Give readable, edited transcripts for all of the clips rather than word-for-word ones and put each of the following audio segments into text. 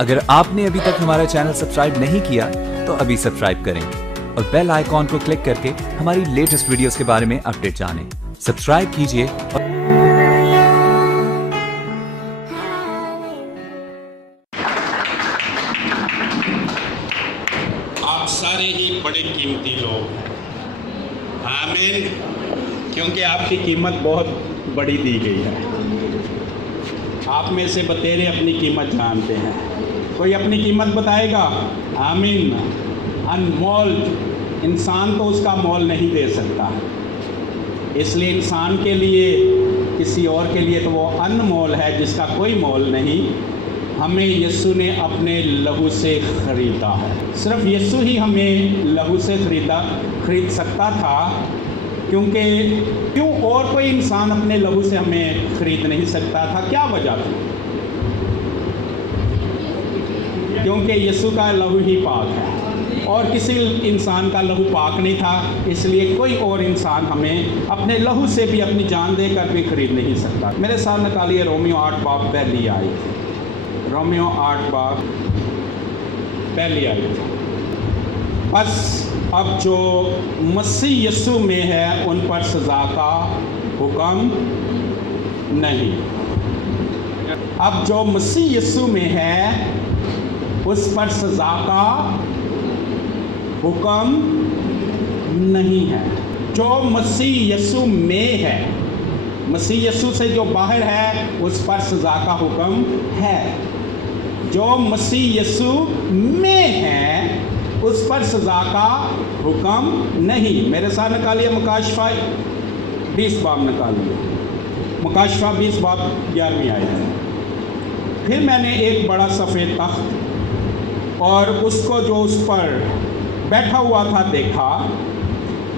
اگر آپ نے ابھی تک ہمارا چینل سبسکرائب نہیں کیا تو ابھی سبسکرائب کریں اور بیل آئیکن کو کلک کر کے ہماری لیٹسٹ ویڈیوز کے بارے میں اپڈیٹ جانیں. سبسکرائب کیجئے. آپ سارے ہی بڑے قیمتی لوگ ہیں. آمین. کیونکہ آپ کی قیمت بہت بڑی دی گئی ہے. آپ میں سے بتیرے اپنی قیمت جانتے ہیں. کوئی اپنی قیمت بتائے گا؟ آمین. انمول انسان تو اس کا مول نہیں دے سکتا، اس لیے انسان کے لیے کسی اور کے لیے تو وہ انمول ہے جس کا کوئی مول نہیں. ہمیں یسوع نے اپنے لہو سے خریدا ہے. صرف یسوع ہی ہمیں لہو سے خرید سکتا تھا. کیوں اور کوئی انسان اپنے لہو سے ہمیں خرید نہیں سکتا تھا؟ کیا وجہ تھی؟ کیونکہ یسوع کا لہو ہی پاک ہے اور کسی انسان کا لہو پاک نہیں تھا، اس لیے کوئی اور انسان ہمیں اپنے لہو سے بھی اپنی جان دے کر بھی خرید نہیں سکتا. میرے ساتھ نکالیے رومیو 8 باب پہلی آیت. رومیو 8 باب پہلی آیت. بس اب جو مسیح یسوع میں ہے ان پر سزا کا حکم نہیں. اب جو مسیح یسوع میں ہے اس پر سزا کا حکم نہیں ہے. جو مسیح یسوع میں ہے، مسیح یسوع سے جو باہر ہے اس پر سزا کا حکم ہے. جو مسیح یسوع میں ہے اس پر سزا کا حکم نہیں. میرے ساتھ نکالیے مکاشفہ 20 باب نکالیے. مکاشفہ 20 باب 11ویں آیت. پھر میں نے ایک بڑا سفید تخت اور اس کو جو اس پر بیٹھا ہوا تھا دیکھا،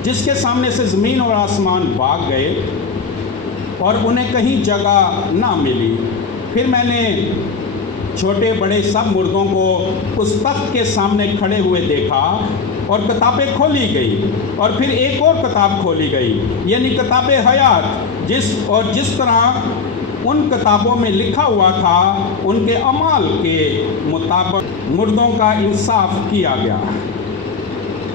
جس کے سامنے سے زمین اور آسمان بھاگ گئے اور انہیں کہیں جگہ نہ ملی. پھر میں نے چھوٹے بڑے سب مردوں کو اس تخت کے سامنے کھڑے ہوئے دیکھا اور کتابیں کھولی گئی اور پھر ایک اور کتاب کھولی گئی، یعنی کتاب حیات. جس طرح ان کتابوں میں لکھا ہوا تھا ان کے اعمال کے مطابق مردوں کا انصاف کیا گیا.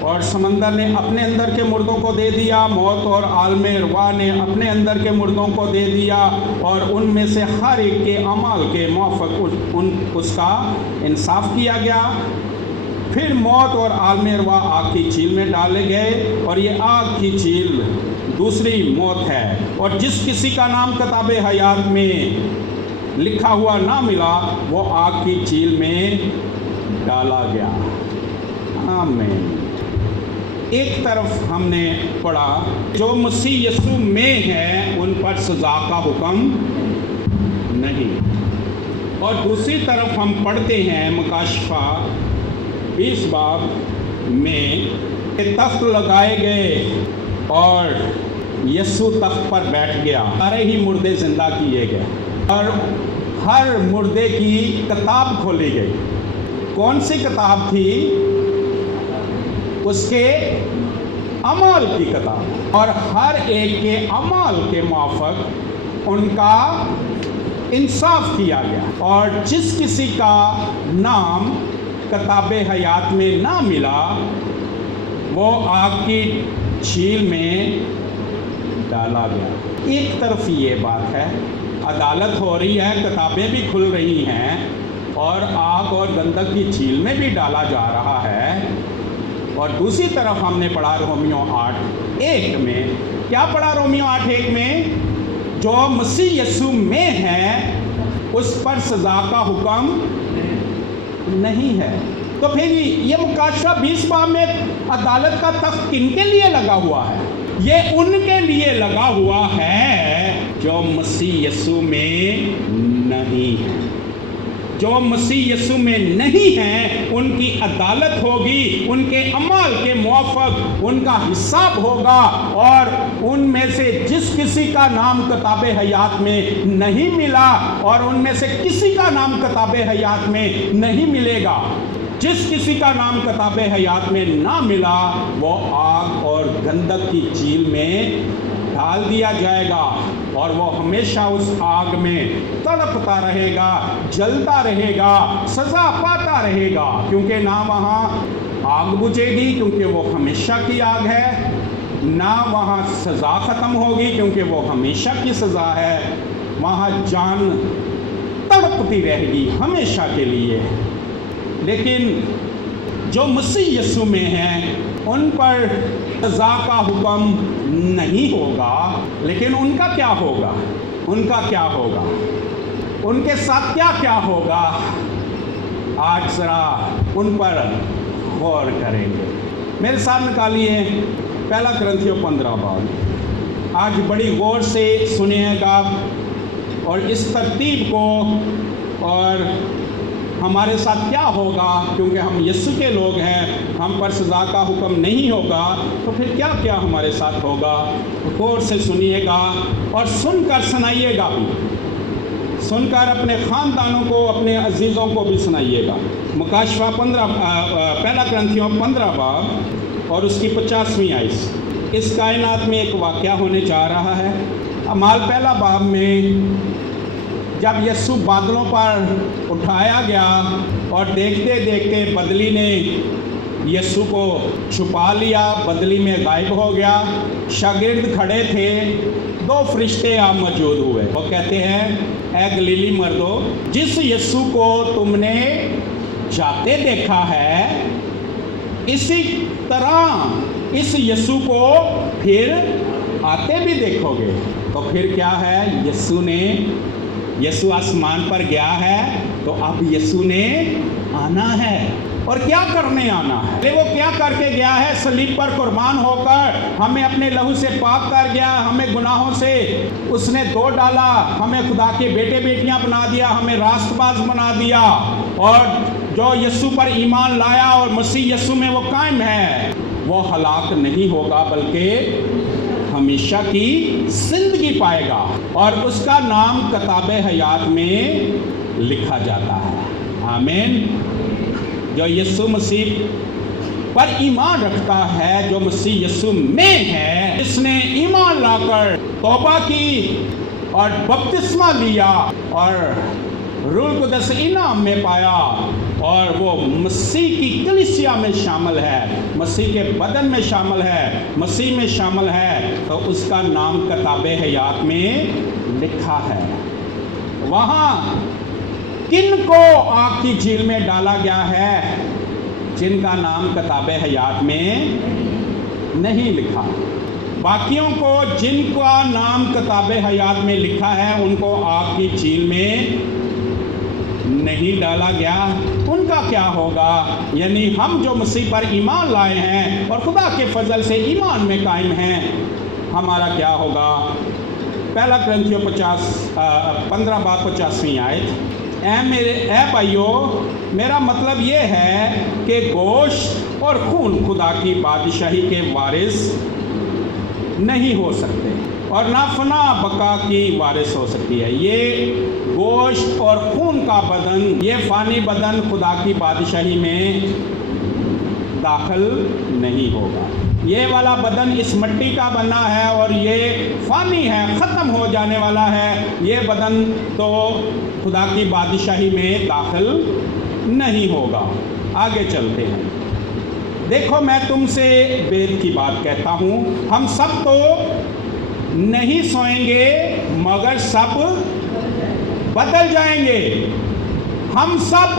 اور سمندر نے اپنے اندر کے مردوں کو دے دیا، موت اور عالم ارواح نے اپنے اندر کے مردوں کو دے دیا، اور ان میں سے ہر ایک کے اعمال کے موافق اس کا انصاف کیا گیا. پھر موت اور عالم ارواح آگ کی جھیل میں ڈالے گئے، اور یہ آگ کی جھیل دوسری موت ہے. اور جس کسی کا نام کتاب حیات میں لکھا ہوا نہ ملا وہ آگ کی جھیل میں ڈالا گیا. آمین. ایک طرف ہم نے پڑھا جو مسیح یسوع میں ہے ان پر سزا کا حکم نہیں، اور دوسری طرف ہم پڑھتے ہیں مکاشفہ 20 باب میں تخت لگائے گئے اور یسوع تخت پر بیٹھ گیا. سارے ہی مردے زندہ کیے گئے اور ہر مردے کی کتاب کھولی گئی. کون سی کتاب تھی؟ اس کے اعمال کی کتاب. اور ہر ایک کے اعمال کے موافق ان کا انصاف کیا گیا. اور جس کسی کا نام کتاب حیات میں نہ ملا وہ آگ کی جھیل میں ڈالا گیا. ایک طرف یہ بات ہے، عدالت ہو رہی ہے، کتابیں بھی کھل رہی ہیں اور آگ اور گندک کی جھیل میں بھی ڈالا جا رہا ہے. اور دوسری طرف ہم نے پڑھا رومیو 8:1 میں. کیا پڑھا رومیو 8:1 میں؟ جو مسیح یسوع میں ہے اس پر سزا کا حکم نہیں ہے. تو پھر یہ مکاشفہ 20 باب میں عدالت کا تخت کن کے لیے لگا ہوا ہے؟ یہ ان کے لیے لگا ہوا ہے جو مسیح یسوع میں نہیں ہے. جو مسیح یسوع میں نہیں ہیں ان کی عدالت ہوگی، ان کے اعمال کے موافق ان کا حساب ہوگا. اور ان میں سے جس کسی کا نام کتاب حیات میں نہیں ملا، اور ان میں سے کسی کا نام کتاب حیات میں نہیں ملے گا، جس کسی کا نام کتاب حیات میں نہ ملا وہ آگ اور گندک کی جھیل میں ڈال دیا جائے گا. और वो हमेशा उस आग में तड़पता रहेगा, जलता रहेगा, सजा पाता रहेगा, क्योंकि ना वहाँ आग बुझेगी क्योंकि वो हमेशा की आग है, ना वहाँ सज़ा ख़त्म होगी क्योंकि वो हमेशा की सज़ा है, वहाँ जान तड़पती रहेगी हमेशा के लिए। लेकिन जो मसीह यीशु में हैं उन पर सज़ा का हुक्म नहीं होगा, लेकिन उनका क्या होगा? उनका क्या होगा? उनके साथ क्या क्या होगा? आज ज़रा उन पर गौर करेंगे। मेरे साथ निकालिए पहला कुरिन्थियों 15 बाब। आज बड़ी गौर से सुनिएगा और इस तरतीब को, और हमारे साथ क्या होगा, क्योंकि हम यीशु के लोग हैं, हम पर सज़ा का हुक्म नहीं होगा, तो फिर क्या क्या हमारे साथ होगा? गौर से सुनिएगा और सुनकर सुनाइएगा भी, सुनकर अपने ख़ानदानों को, अपने अजीज़ों को भी सुनाइएगा। मुकाशवा पहला कुरिन्थियों 15 बाब और उसकी 50वीं आयत। इस कायनात में एक वाक़या होने जा रहा है। अमाल पहला बाब में जब यीशु बादलों पर उठाया गया और देखते देखते बदली ने यीशु को छुपा लिया, बदली में गायब हो गया। शागिर्द खड़े थे, 2 फरिश्ते आप मौजूद हुए। वो कहते हैं, ऐ गलीली मर्दो, जिस यीशु को तुमने जाते देखा है, इसी तरह इस यीशु को फिर आते भी देखोगे। तो फिर क्या है? यीशु आसमान पर गया है, तो अब यीशु ने आना है। और क्या करने आना है? वो क्या करके गया है? सलीब पर कुर्बान होकर हमें अपने लहू से पाक कर गया, हमें गुनाहों से उसने धो डाला, हमें खुदा के बेटे बेटियां बना दिया, हमें रास्तबाज बना दिया। और जो यीशु पर ईमान लाया और मसीह यीशु में वो कायम है, वो हलाक नहीं होगा बल्कि हमेशा की जिंदगी पाएगा, और उसका नाम किताबे हयात में लिखा जाता है। आमीन। जो यीशु मसीह पर ईमान रखता है, जो मसीह यीशु में है, जिसने ईमान लाकर तौबा की और बपतिस्मा लिया और रूह कुदस इनाम में पाया, और वो मसीह की कलीसिया में शामिल है, मसीह के बदन में शामिल है, मसीह में शामिल है, तो उसका नाम किताबे हयात में लिखा है। वहाँ किन को आग की झील में डाला गया है? जिनका नाम किताबे हयात में नहीं लिखा। बाकियों को जिनका नाम किताबे हयात में लिखा है, उनको आग की झील में नहीं डाला गया। उनका क्या होगा? यानी हम जो मसीह पर ईमान लाए हैं और खुदा के फजल से ईमान में कायम हैं, हमारा क्या होगा? पहला कुरिन्थियों 15 बाब 50वीं आयत। ऐ भाइयों, मेरा मतलब ये है कि गोश्त और खून खुदा की बादशाही के वारिस नहीं हो सकते, और ना फना बका की वारिस हो सकती है। ये गोश्त और खून का बदन, ये फानी बदन खुदा की बादशाही में दाखिल नहीं होगा। ये वाला बदन इस मिट्टी का बना है और ये फानी है, ख़त्म हो जाने वाला है। ये बदन तो खुदा की बादशाही में दाखिल नहीं होगा। आगे चलते हैं। देखो, मैं तुमसे वेद की बात कहता हूँ, हम सब तो नहीं सोएंगे मगर सब बदल जाएंगे। हम सब,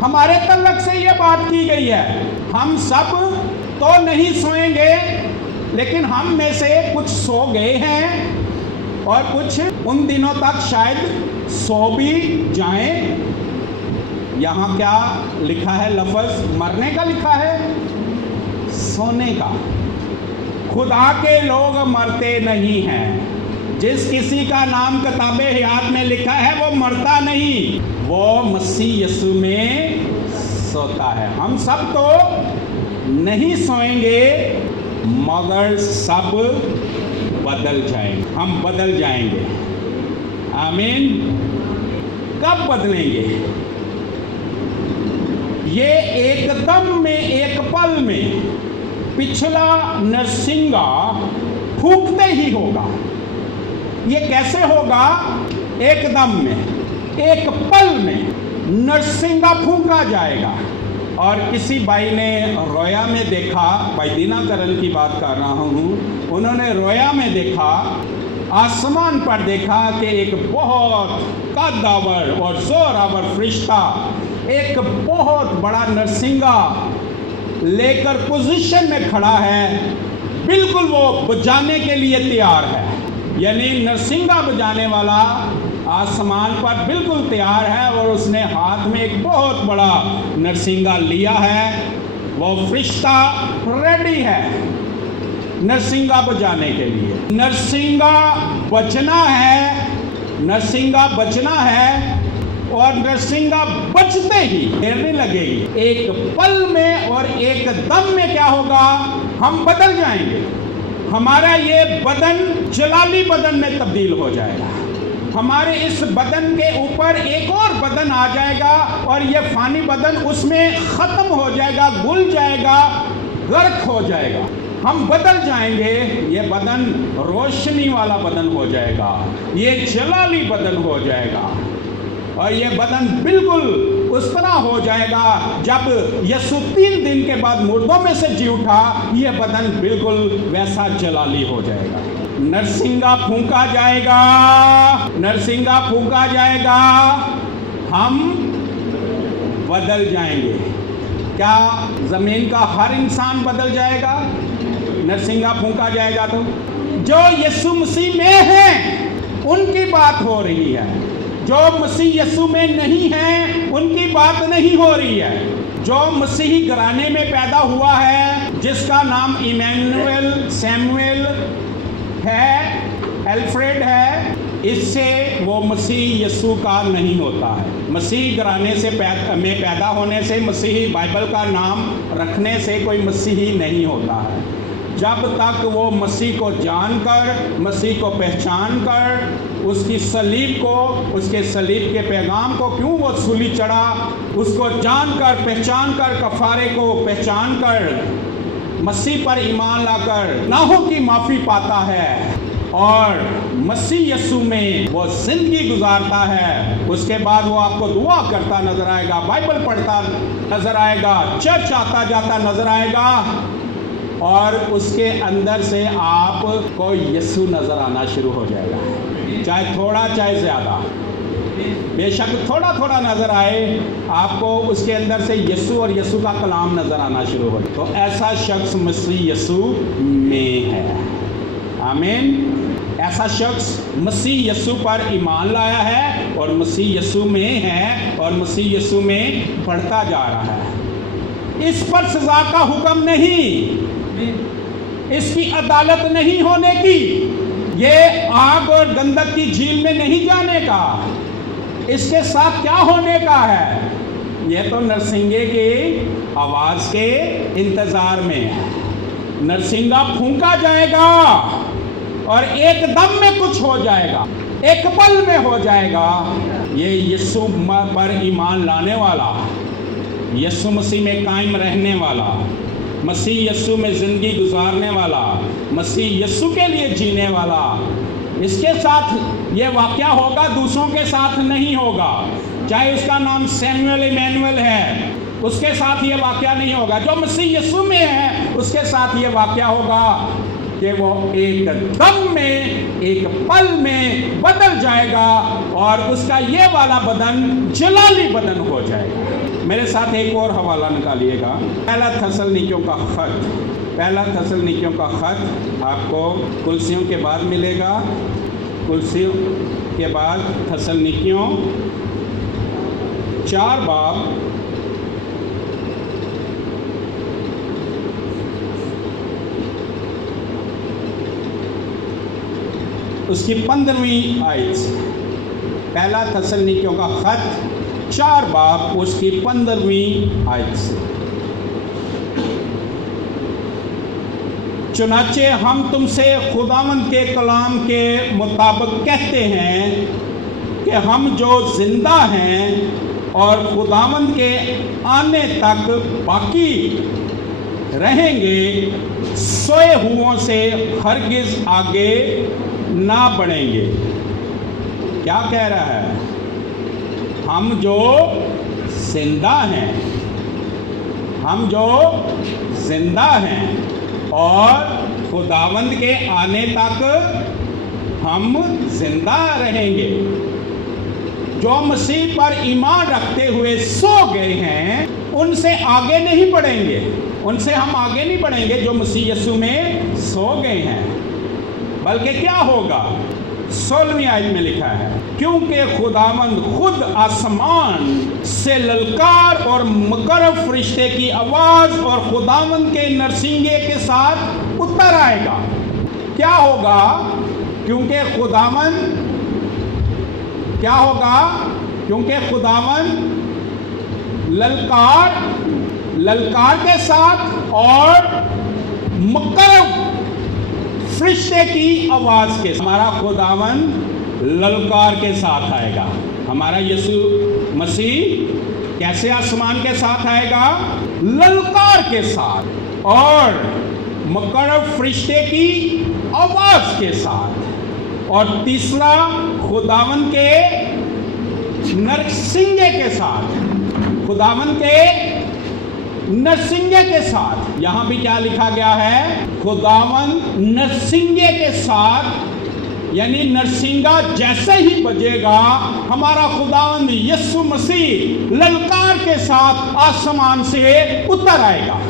हमारे तल्लक से ये बात की गई है, हम सब तो नहीं सोएंगे, लेकिन हम में से कुछ सो गए हैं और कुछ उन दिनों तक शायद सो भी जाएं। यहाँ क्या लिखा है? लफ्ज़ मरने का लिखा है, सोने का। खुदा के लोग मरते नहीं हैं। जिस किसी का नाम किताबे हयात में लिखा है वो मरता नहीं, वो मसीह यीशु में सोता है। हम सब तो नहीं सोएंगे मगर सब बदल जाएंगे। हम बदल जाएंगे। आमीन। कब बदलेंगे? ये एकदम में, एक पल में, पिछला नरसिंगा फूंकते ही होगा। ये कैसे होगा? एकदम में, एक पल में नरसिंगा फूंका जाएगा। और किसी भाई ने रोया में देखा, भाई दीनाकरण की बात कर रहा हूँ, उन्होंने रोया में देखा, आसमान पर देखा कि एक बहुत कद्दावर और जोरावर फरिश्ता एक बहुत बड़ा नरसिंगा लेकर पोजीशन में खड़ा है, बिल्कुल वो बजाने के लिए तैयार है। यानी नरसिंगा बजाने वाला आसमान पर बिल्कुल तैयार है और उसने हाथ में एक बहुत बड़ा नरसिंगा लिया है। वो फरिश्ता रेडी है नरसिंगा बजाने के लिए। नरसिंगा बजना है, नरसिंगा बजना है और नरसिंगा बजते ही देर नहीं लगेगी, एक पल में और एक दम में क्या होगा? हम बदल जाएंगे। हमारा ये बदन जलाली बदन में तब्दील हो जाएगा। हमारे इस बदन के ऊपर एक और बदन आ जाएगा और ये फानी बदन उसमें खत्म हो जाएगा, गुल जाएगा, गर्क हो जाएगा। हम बदल जाएंगे, ये बदन रोशनी वाला बदन हो जाएगा, ये जलाली बदन हो जाएगा और ये बदन बिल्कुल उस तरह हो जाएगा जब यीशु 3 दिन के बाद मुर्दों में से जी उठा, ये बदन बिल्कुल वैसा जलाली हो जाएगा। नरसिंगा फूंका जाएगा, नरसिंगा फूंका जाएगा, हम बदल जाएंगे। क्या जमीन का हर इंसान बदल जाएगा? नरसिंगा फूंका जाएगा तो जो यीशु मसीह में हैं उनकी बात हो रही है, जो मसीह यीशु में नहीं है उनकी बात नहीं हो रही है। जो मसीही घराने में पैदा हुआ है, जिसका नाम इमैनुएल, सैमुएल है, एल्फ्रेड है, इससे वो मसीह यीशु का नहीं होता है। मसीही घराने से में पैदा होने से, मसीही बाइबल का नाम रखने से कोई मसीही नहीं होता है। जब तक वो मसीह को जानकर, मसीह को पहचान कर, उसकी सलीब को, उसके सलीब के पैगाम को, क्यों वो सूली चढ़ा, उसको जानकर, पहचान कर, कफारे को पहचान कर, मसीह पर ईमान लाकर गुनाहों की माफ़ी पाता है और मसीह यीशु में वो जिंदगी गुजारता है, उसके बाद वो आपको दुआ करता नजर आएगा, बाइबल पढ़ता नजर आएगा, चर्च आता जाता नजर आएगा और उसके अंदर से आपको यीशु नजर आना शुरू हो जाएगा। चाहे थोड़ा चाहे ज़्यादा, बेशक थोड़ा थोड़ा नजर आए, आपको उसके अंदर से यीशु और यीशु का कलाम नजर आना शुरू हो। तो ऐसा शख्स मसीह यीशु में है। आमीन। ऐसा शख्स मसीह यीशु पर ईमान लाया है और मसीह यीशु में है और मसीह यीशु में बढ़ता जा रहा है। इस पर सजा का हुक्म नहीं, इसकी अदालत नहीं होने की, ये आग और गंधक की झील में नहीं जाने का, इसके साथ क्या होने का है? ये तो नरसिंगे की आवाज के इंतजार में है। नरसिंगा फूंका जाएगा और एकदम में कुछ हो जाएगा, एक पल में हो जाएगा। ये यीशु पर ईमान लाने वाला, यीशु मसीह में कायम रहने वाला, मसीह यीशु में ज़िंदगी गुजारने वाला, मसीह यीशु के लिए जीने वाला, इसके साथ ये वाक़या होगा, दूसरों के साथ नहीं होगा। चाहे उसका नाम सैमुएल इमैनुएल है, उसके साथ ये वाक़या नहीं होगा। जो मसीह यीशु में है उसके साथ ये वाक़या होगा कि वो एक दम में, एक पल में बदल जाएगा और उसका ये वाला बदन जलाली बदन हो जाएगा। मेरे साथ एक और हवाला निकालिएगा, पहला थस्सलुनीकियों का खत, पहला थस्सलुनीकियों का खत आपको कुलसियों के बाद मिलेगा। कुलसियों के बाद थस्सलुनीकियों 4 बाब उसकी 15वीं आयत से, पहला थस्सलुनीकियों का खत 4 बाब उसकी 15वीं आयत से। चुनाचे हम तुमसे खुदावंद के कलाम के मुताबिक कहते हैं कि हम जो जिंदा हैं और खुदावंद के आने तक बाकी रहेंगे, सोए हुओं से हरगिज आगे ना बढ़ेंगे। क्या कह रहा है? हम जो जिंदा हैं, हम जो जिंदा हैं और खुदावंद के आने तक हम जिंदा रहेंगे। जो मसीह पर ईमान रखते हुए सो गए हैं उनसे आगे नहीं बढ़ेंगे, उनसे हम आगे नहीं बढ़ेंगे जो मसीह यीशु में सो गए हैं। बल्कि क्या होगा? 16वीं आयत में लिखा है, क्योंकि खुदावंद खुद आसमान से ललकार और मुकर्रब फरिश्ते की आवाज और खुदावंद के नरसिंगे के साथ उतर आएगा। क्या होगा? क्योंकि खुदावंद क्या होगा? क्योंकि खुदावंद ललकार के साथ और मुकर्रब फरिश्ते की आवाज के, हमारा खुदावंद ललकार के साथ आएगा। हमारा यीशु मसीह कैसे आसमान के साथ आएगा? ललकार के साथ और मुकर्रब फरिश्ते की आवाज के साथ। और तीसरा, खुदावंद के नरसिंगे के साथ, खुदावंद के नरसिंगे के साथ। यहां भी क्या लिखा गया है? खुदावंद नरसिंगे के साथ, यानी नरसिंगा जैसे ही बजेगा हमारा खुदावंद यीशु मसीह ललकार के साथ आसमान से उतर आएगा।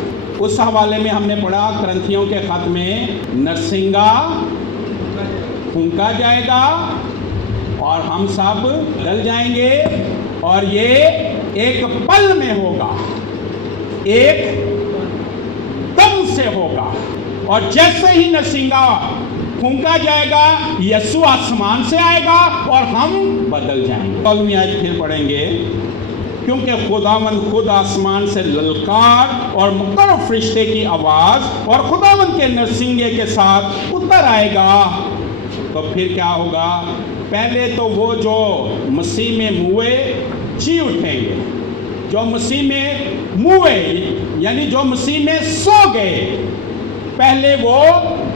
उस हवाले में हमने पढ़ा करंथियों के खत में, नरसिंगा फूंका जाएगा और हम सब जल जाएंगे और ये एक पल में होगा, एक दम से होगा। और जैसे ही नरसिंगा फूंका जाएगा यीशु आसमान से आएगा और हम बदल जाएंगे। 16वीं आयत फिर पढ़ेंगे, क्योंकि खुदावंद खुद आसमान से ललकार और मुकर्रब फरिश्ते की आवाज और खुदावंद के नरसिंगे के साथ उतर आएगा। तो फिर क्या होगा? पहले तो वो जो मसीह में मुए जी उठेंगे, जो मसीह में मुए यानी जो मसीह में सो गए, पहले वो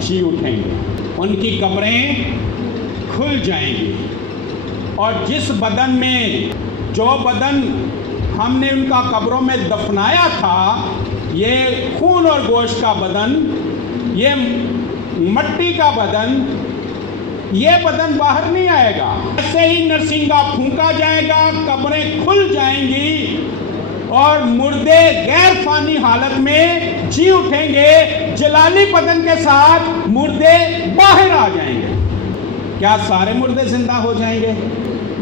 जी उठेंगे, उनकी कब्रें खुल जाएंगी। और जिस बदन में, जो बदन हमने उनका कब्रों में दफनाया था, ये खून और गोश्त का बदन, ये मट्टी का बदन, ये बदन बाहर नहीं आएगा। ऐसे ही नरसिंगा फूंका जाएगा, कब्रें खुल जाएंगी और मुर्दे गैर फानी हालत में जी उठेंगे, जलाली बदन के साथ मुर्दे बाहर आ जाएंगे। क्या सारे मुर्दे जिंदा हो जाएंगे?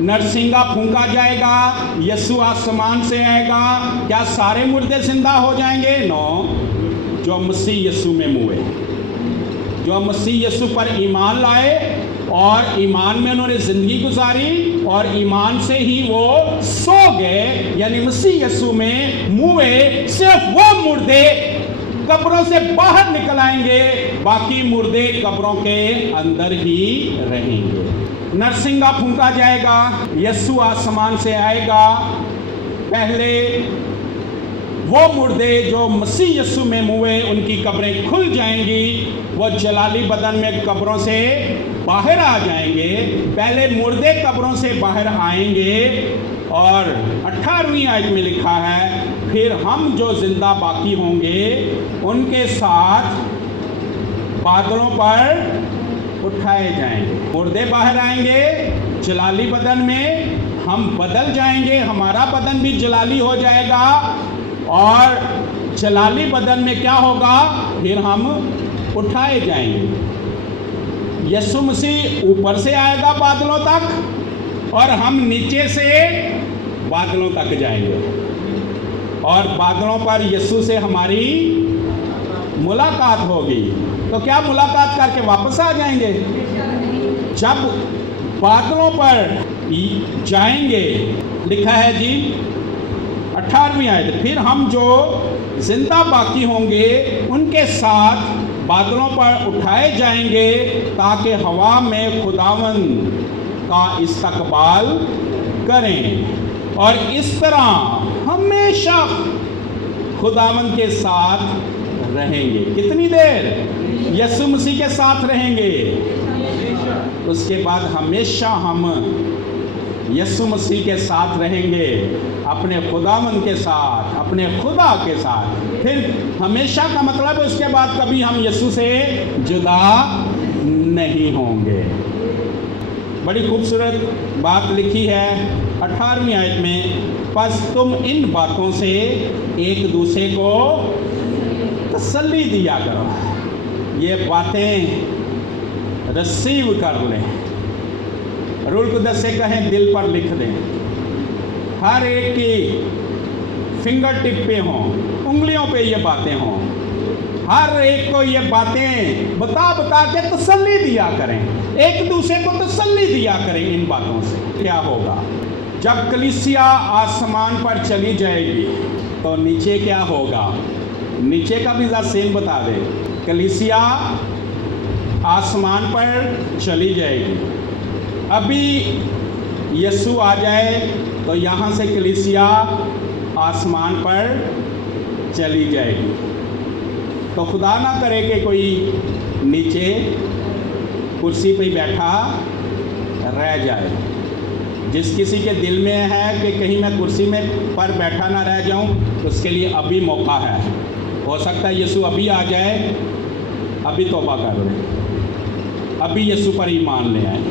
नरसिंगा फूंका जाएगा, यीशु आसमान से आएगा, क्या सारे मुर्दे जिंदा हो जाएंगे? नो। जो मसीह यीशु में मुए, जो मसीह यीशु पर ईमान लाए और ईमान में उन्होंने जिंदगी गुजारी और ईमान से ही वो सो गए, यानी मसीह यीशु में मुए, सिर्फ वो मुर्दे कब्रों से बाहर निकल आएंगे, बाकी मुर्दे कब्रों के अंदर ही रहेंगे। नरसिंगा फूंका जाएगा, यीशु आसमान से आएगा, पहले वो मुर्दे जो मसीह यीशु में मुए उनकी कब्रें खुल जाएंगी, वो जलाली बदन में कब्रों से बाहर आ जाएंगे। पहले मुर्दे कब्रों से बाहर आएंगे और 18वीं आयत में लिखा है, फिर हम जो जिंदा बाकी होंगे उनके साथ बादलों पर उठाए जाएंगे। मुर्दे बाहर आएंगे जलाली बदन में, हम बदल जाएंगे, हमारा बदन भी जलाली हो जाएगा और जलाली बदन में क्या होगा? फिर हम उठाए जाएंगे। यीशु मसीह ऊपर से आएगा बादलों तक और हम नीचे से बादलों तक जाएंगे और बादलों पर यीशु से हमारी मुलाकात होगी। तो क्या मुलाकात करके वापस आ जाएंगे? जब बादलों पर जाएंगे, लिखा है जी 18वीं आयत, फिर हम जो जिंदा बाकी होंगे उनके साथ बादलों पर उठाए जाएंगे ताकि हवा में खुदावंद का इस्तकबाल करें और इस तरह हमेशा खुदावंद के साथ रहेंगे। कितनी देर? यीशु मसीह के साथ रहेंगे। اس کے بعد ہمیشہ ہم یسوع مسیح کے ساتھ رہیں گے، اپنے خداوند کے ساتھ، اپنے خدا کے ساتھ۔ پھر ہمیشہ کا مطلب اس کے بعد کبھی ہم یسوع سے جدا نہیں ہوں گے۔ بڑی خوبصورت بات لکھی ہے 18ویں آیت میں، پس تم ان باتوں سے ایک دوسرے کو تسلی دیا کرو۔ یہ باتیں ریسیو کر لیں، روح القدس سے کہیں دل پر لکھ دیں، ہر ایک کی فنگر ٹپ پہ ہوں، انگلیوں پہ یہ باتیں ہوں، ہر ایک کو یہ باتیں بتا بتا کے تسلی دیا کریں، ایک دوسرے کو تسلی دیا کریں ان باتوں سے۔ کیا ہوگا جب کلیسیا آسمان پر چلی جائے گی تو نیچے کیا ہوگا؟ نیچے کا بھی ذرا سین بتا دے۔ کلیسیا آسمان پر چلی جائے گی، ابھی یسوع آ جائے تو یہاں سے کلیسیا آسمان پر چلی جائے گی، تو خدا نہ کرے کہ کوئی نیچے کرسی پہ بیٹھا رہ جائے۔ جس کسی کے دل میں ہے کہ کہیں میں کرسی میں پر بیٹھا نہ رہ جاؤں، اس کے لیے ابھی موقع ہے۔ ہو سکتا ہے یسوع ابھی آ جائے، ابھی توبہ کر لیں، ابھی یسوع پر ایمان لے آئیں،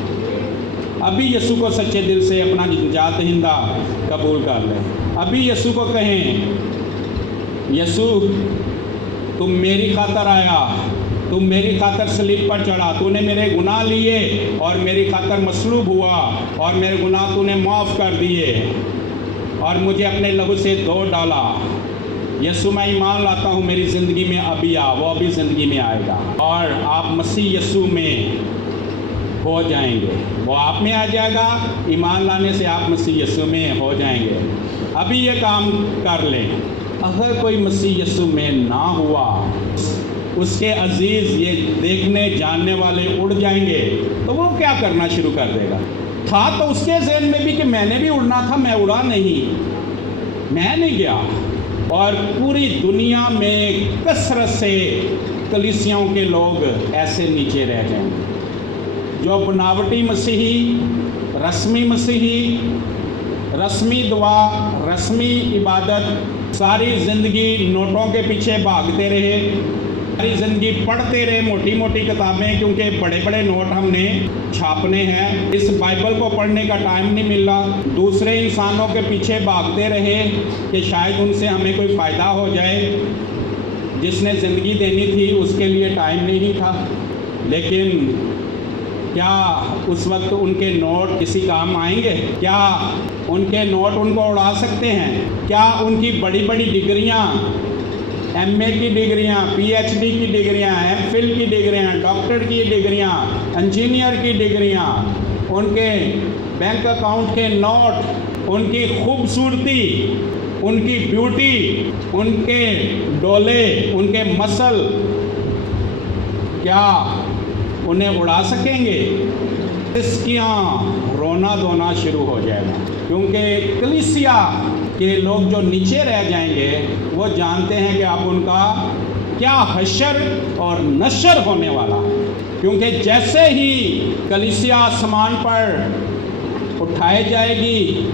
ابھی یسوع کو سچے دل سے اپنا نجات دہندہ قبول کر لیں، ابھی یسوع کو کہیں یسوع تم میری خاطر آیا، تم میری خاطر صلیب پر چڑھا، تو نے میرے گناہ لیے اور میری خاطر مصلوب ہوا اور میرے گناہ تو نے معاف کر دیے اور مجھے اپنے لہو سے دھو ڈالا۔ یسوع میں ایمان لاتا ہوں، میری زندگی میں ابھی آ، وہ ابھی زندگی میں آئے گا، اور آپ مسیح یسوع میں ہو جائیں گے، وہ آپ میں آ جائے گا، ایمان لانے سے آپ مسیح یسوع میں ہو جائیں گے۔ ابھی یہ کام کر لیں۔ اگر کوئی مسیح یسوع میں نہ ہوا، اس کے عزیز یہ دیکھنے جاننے والے اڑ جائیں گے، تو وہ کیا کرنا شروع کر دے گا؟ تھا تو اس کے ذہن میں بھی کہ میں نے بھی اڑنا تھا، میں اڑا نہیں، میں نہیں گیا۔ اور پوری دنیا میں کثرت سے کلیسیاؤں کے لوگ ایسے نیچے رہ جائیں گے، جو بناوٹی مسیحی، رسمی مسیحی، رسمی دعا، رسمی عبادت، ساری زندگی نوٹوں کے پیچھے بھاگتے رہے، ساری زندگی پڑھتے رہے موٹی موٹی کتابیں، کیونکہ بڑے بڑے نوٹ ہم نے چھاپنے ہیں، اس بائبل کو پڑھنے کا ٹائم نہیں ملا، دوسرے انسانوں کے پیچھے بھاگتے رہے کہ شاید ان سے ہمیں کوئی فائدہ ہو جائے، جس نے زندگی دینی تھی اس کے لیے ٹائم نہیں تھا۔ لیکن کیا اس وقت ان کے نوٹ کسی کام آئیں گے؟ کیا ان کے نوٹ ان کو اڑا سکتے ہیں؟ کیا ان کی بڑی بڑی ڈگریاں، ایم اے کی ڈگریاں، پی ایچ ڈی کی ڈگریاں، ایم فل کی ڈگریاں، ڈاکٹر کی ڈگریاں، انجینئر کی ڈگریاں، ان کے بینک اکاؤنٹ کے نوٹ، ان کی خوبصورتی، ان کی بیوٹی، ان کے ڈولے، ان کے مسل، کیا انہیں اڑا سکیں گے؟ کلیسیاں رونا دھونا شروع ہو جائے گا، کیونکہ کلیسیا کے لوگ جو نیچے رہ جائیں گے وہ جانتے ہیں کہ اب ان کا کیا حشر اور نشر ہونے والا ہے۔ کیونکہ جیسے ہی کلیسیا آسمان پر اٹھائے جائے گی،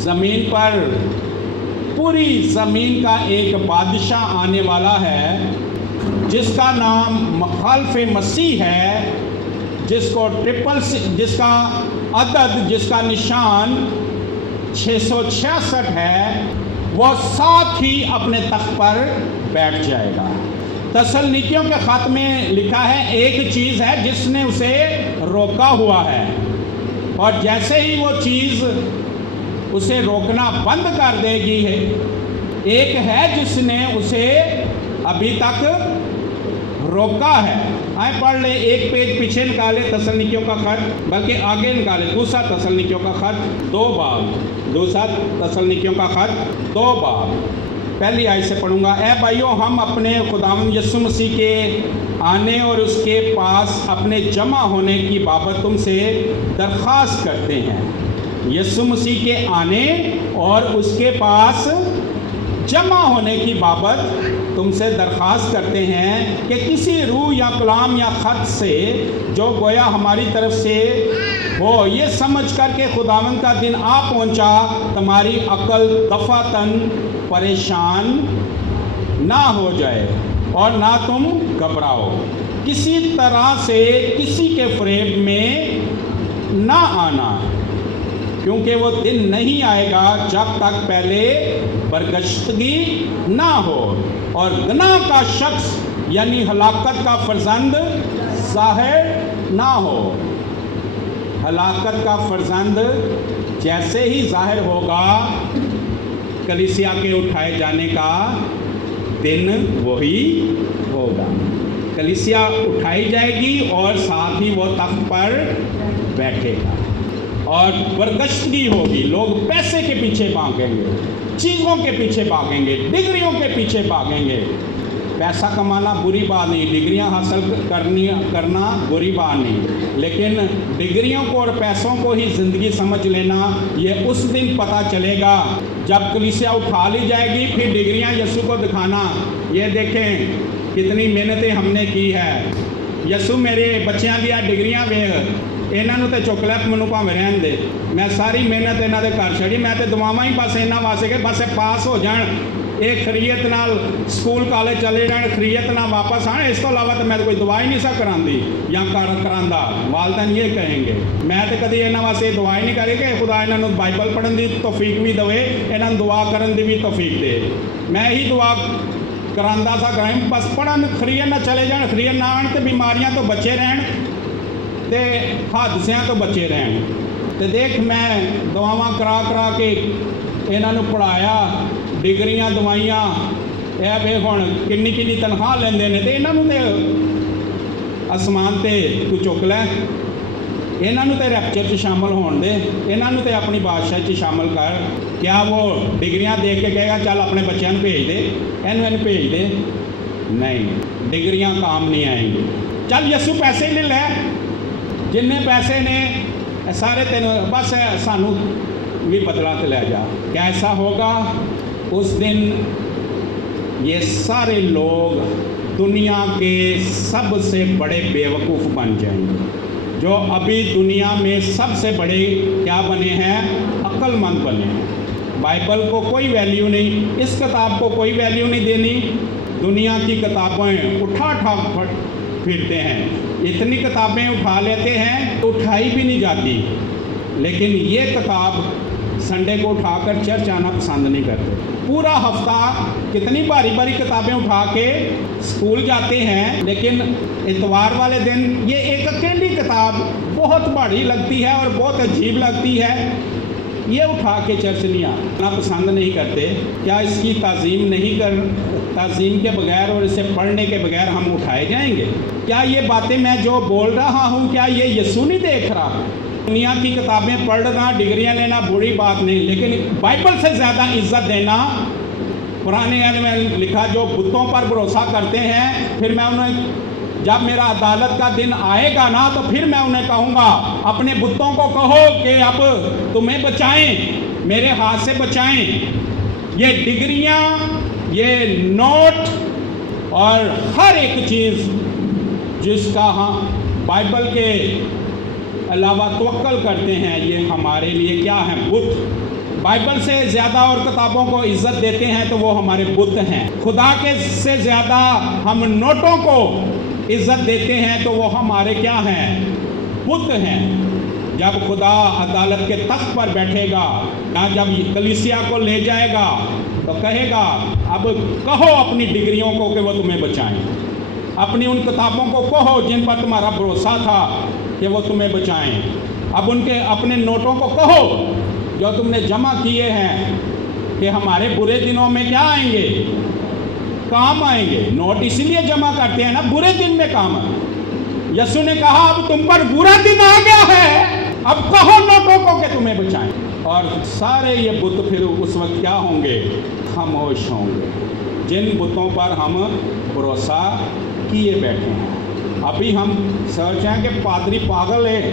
زمین پر پوری زمین کا ایک بادشاہ آنے والا ہے، جس کا نام مخالف مسیح ہے، جس کو جس کا عدد، جس کا نشان 666 ہے، وہ ساتھ ہی اپنے تخت پر بیٹھ جائے گا۔ تسلنیکیوں کے خط میں لکھا ہے ایک چیز ہے جس نے اسے روکا ہوا ہے، اور جیسے ہی وہ چیز اسے روکنا بند کر دے گی ہے، ایک ہے جس نے اسے ابھی تک روکا ہے۔ آئیں پڑھ لیں، ایک پیج پیچھے نکالے تسلنیکیوں کا خط، بلکہ آگے نکالے دوسرا تسلنیکیوں کا خط 2 باب، دوسرا تسلنیکیوں کا خط 2 باب، پہلی آیت سے پڑھوں گا۔ اے بھائیو، ہم اپنے خداوند یسوع مسیح کے آنے اور اس کے پاس اپنے جمع ہونے کی بابت تم سے درخواست کرتے ہیں۔ یسوع مسیح کے آنے اور اس کے پاس जमा होने की बाबत तुमसे दरख्वास्त करते हैं कि किसी रूह या कलाम या ख़त से जो गोया हमारी तरफ से हो, ये समझ कर के खुदावंद का दिन आ पहुंचा, तुम्हारी अक्ल दफ़ातन परेशान ना हो जाए और ना तुम घबराओ। किसी तरह से किसी के फ़रेब में ना आना, क्योंकि वो दिन नहीं आएगा जब तक पहले बरगश्तगी ना हो और गुनाह का शख्स यानी हलाकत का फर्जंद ज़ाहिर ना हो। हलाकत का फर्जंद जैसे ही ज़ाहिर होगा, कलीसिया के उठाए जाने का दिन वही होगा। कलीसिया उठाई जाएगी और साथ ही वो तख्त पर बैठेगा और बरगश्तगी होगी। लोग पैसे के पीछे भागेंगे, चीज़ों के पीछे भागेंगे, डिग्रियों के पीछे भागेंगे। पैसा कमाना बुरी बात नहीं, डिग्रियां हासिल करना बुरी बात नहीं, लेकिन डिग्रियों को और पैसों को ही ज़िंदगी समझ लेना, ये उस दिन पता चलेगा जब कलीसिया उठा ली जाएगी। फिर डिग्रियां यीशु को दिखाना, ये देखें कितनी मेहनतें हमने की है। यीशु मेरे बच्चों दी डिग्रियां वेख, इन्हों तो चुक लै, मैनू भावें रहन दे, मैं सारी मेहनत इन्हों के घर छड़ी, मैं तो दुआवां ही बस इन्हों वास्ते कि बस पास हो जान, ये खरीयत नाल स्कूल कॉलेज चले जान, खरीयत नाल वापस आने, इस तो अलावा तो मैं कोई दुआ ही नहीं सा करांदी या करांदा। वालदैन ये कहेंगे, मैं तो कभी इन्हों वास्ते दुआ ही नहीं करी कि खुदा इन्हों बाइबल पढ़न की तौफीक भी दवे, इन्हों दुआ करन की भी तौफीक दे। मैं ही दुआ करांदा सा कराई, बस पढ़न खरीयत ना चले जान, खरीयत ना आन तो बीमारियां तो बचे रहन ते हादसियां तो बचे रहन। तो देख मैं दुआवां करा करा के इन्हों पढ़ाया, डिग्रियां दवाइयां, यह वे हुण किन्नी किन्नी तनख्वाह लेंदे ने, तो इन्हों तो आसमान ते तू चुक लै, इन्हों तो रैप्चर च शामिल होण दे, इन्हों तो अपनी बादशाह च शामिल कर। क्या वो डिग्रियां दे के कहेगा चल अपने बच्चों को भेज दे, इन्होंने भेज दे? नहीं, डिग्रियां काम नहीं आएंगी। चल यीशु पैसे ही ले लै, जिन्ने पैसे ने सारे तेन बस सानू भी बदला ते ले जा। क्या ऐसा होगा? उस दिन ये सारे लोग दुनिया के सबसे बड़े बेवकूफ़ बन जाएंगे। जो अभी दुनिया में सबसे बड़े क्या बने हैं? अक्लमंद बने हैं। बाइबल को कोई वैल्यू नहीं, इस किताब को कोई वैल्यू नहीं देनी, दुनिया की किताबें उठा फिरते हैं, इतनी किताबें उठा लेते हैं तो उठाई भी नहीं जाती। लेकिन ये किताब संडे को उठाकर चर्च आना पसंद नहीं करते। पूरा हफ्ता कितनी भारी भारी किताबें उठा के स्कूल जाते हैं, लेकिन इतवार वाले दिन ये एक अकेली किताब बहुत बड़ी लगती है और बहुत अजीब लगती है, ये उठा के चर्च नहीं आना पसंद नहीं करते। क्या इसकी ताज़ीम के बगैर और इसे पढ़ने के बगैर हम उठाए जाएंगे? क्या ये बातें मैं जो बोल रहा हूँ, क्या ये यीशु नहीं देख रहा? दुनिया की किताबें पढ़ना, डिग्रियां लेना बुरी बात नहीं, लेकिन बाइबल से ज़्यादा इज्जत देना। पुराने याद में लिखा, जो बुतों पर भरोसा करते हैं, फिर मैं उन्हें जब मेरा अदालत का दिन आएगा ना, तो फिर मैं उन्हें कहूँगा, अपने बुतों को कहो कि अब तुम्हें बचाएं, मेरे हाथ से बचाएं। ये डिग्रियां, ये नोट और हर एक चीज़ जिसका हम बाइबल के अलावा तवक्कल करते हैं, ये हमारे लिए क्या है? बुत। बाइबल से ज़्यादा और किताबों को इज्जत देते हैं तो वो हमारे बुत हैं। खुदा के से ज़्यादा हम नोटों को इज्जत देते हैं तो वो हमारे क्या हैं? बुत हैं। जब खुदा अदालत के तख्त पर बैठेगा या जब कलीसिया को ले जाएगा तो कहेगा, अब कहो अपनी डिग्रियों को कि वो तुम्हें बचाएं, अपनी उन किताबों को कहो जिन पर तुम्हारा भरोसा था कि वो तुम्हें बचाएं, अब उनके अपने नोटों को कहो जो तुमने जमा किए हैं कि हमारे बुरे दिनों में क्या आएंगे? काम आएंगे। नोट इसलिए जमा करते हैं ना, बुरे दिन में काम आए। यीशु ने कहा, अब तुम पर बुरा दिन आ गया है, अब कहो नोटों को कि तुम्हें बचाएं। और सारे ये बुत फिर उस वक्त क्या होंगे? खामोश होंगे, जिन बुतों पर हम भरोसा किए बैठे हैं। अभी हम सोचें कि पादरी पागल है,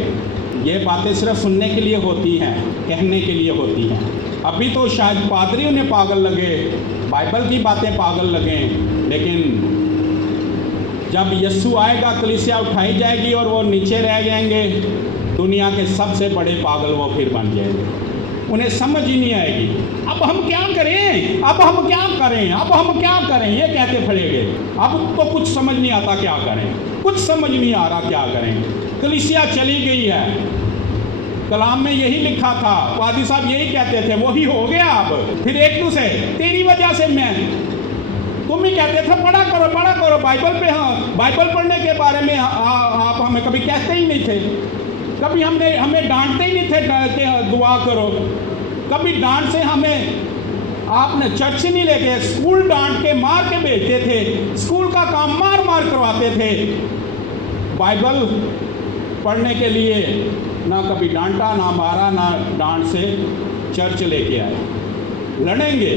ये बातें सिर्फ सुनने के लिए होती हैं, कहने के लिए होती हैं। अभी तो शायद पादरी उन्हें पागल लगे, बाइबल की बातें पागल लगें, लेकिन जब यीशु आएगा कलीसिया उठाई जाएगी और वो नीचे रह जाएंगे, दुनिया के सबसे बड़े पागल वो फिर बन जाएंगे। उन्हें समझ ही नहीं आएगी, अब हम क्या करें, अब हम क्या करें, अब हम क्या करें, ये कहते खड़ेंगे। अब तो कुछ समझ नहीं आता क्या करें, कुछ समझ नहीं आ रहा क्या करें। कलीसिया चली गई है, कलाम में यही लिखा था, पादी साहब यही कहते थे, वही हो गया। अब फिर एक दूसरे तेरी वजह से मैं, तुम ही कहते थे पढ़ा करो बाइबल पे। हाँ, बाइबल पढ़ने के बारे में आप हमें कभी कहते ही नहीं थे, कभी हमें डांटते ही नहीं थे कि दुआ करो, कभी डांट से हमें आपने चर्च नहीं लेके, स्कूल डांट के मार के भेजते थे, स्कूल का काम मार करवाते थे। बाइबल पढ़ने के लिए ना कभी डांटा, ना मारा, ना डांट से चर्च लेके आए। लड़ेंगे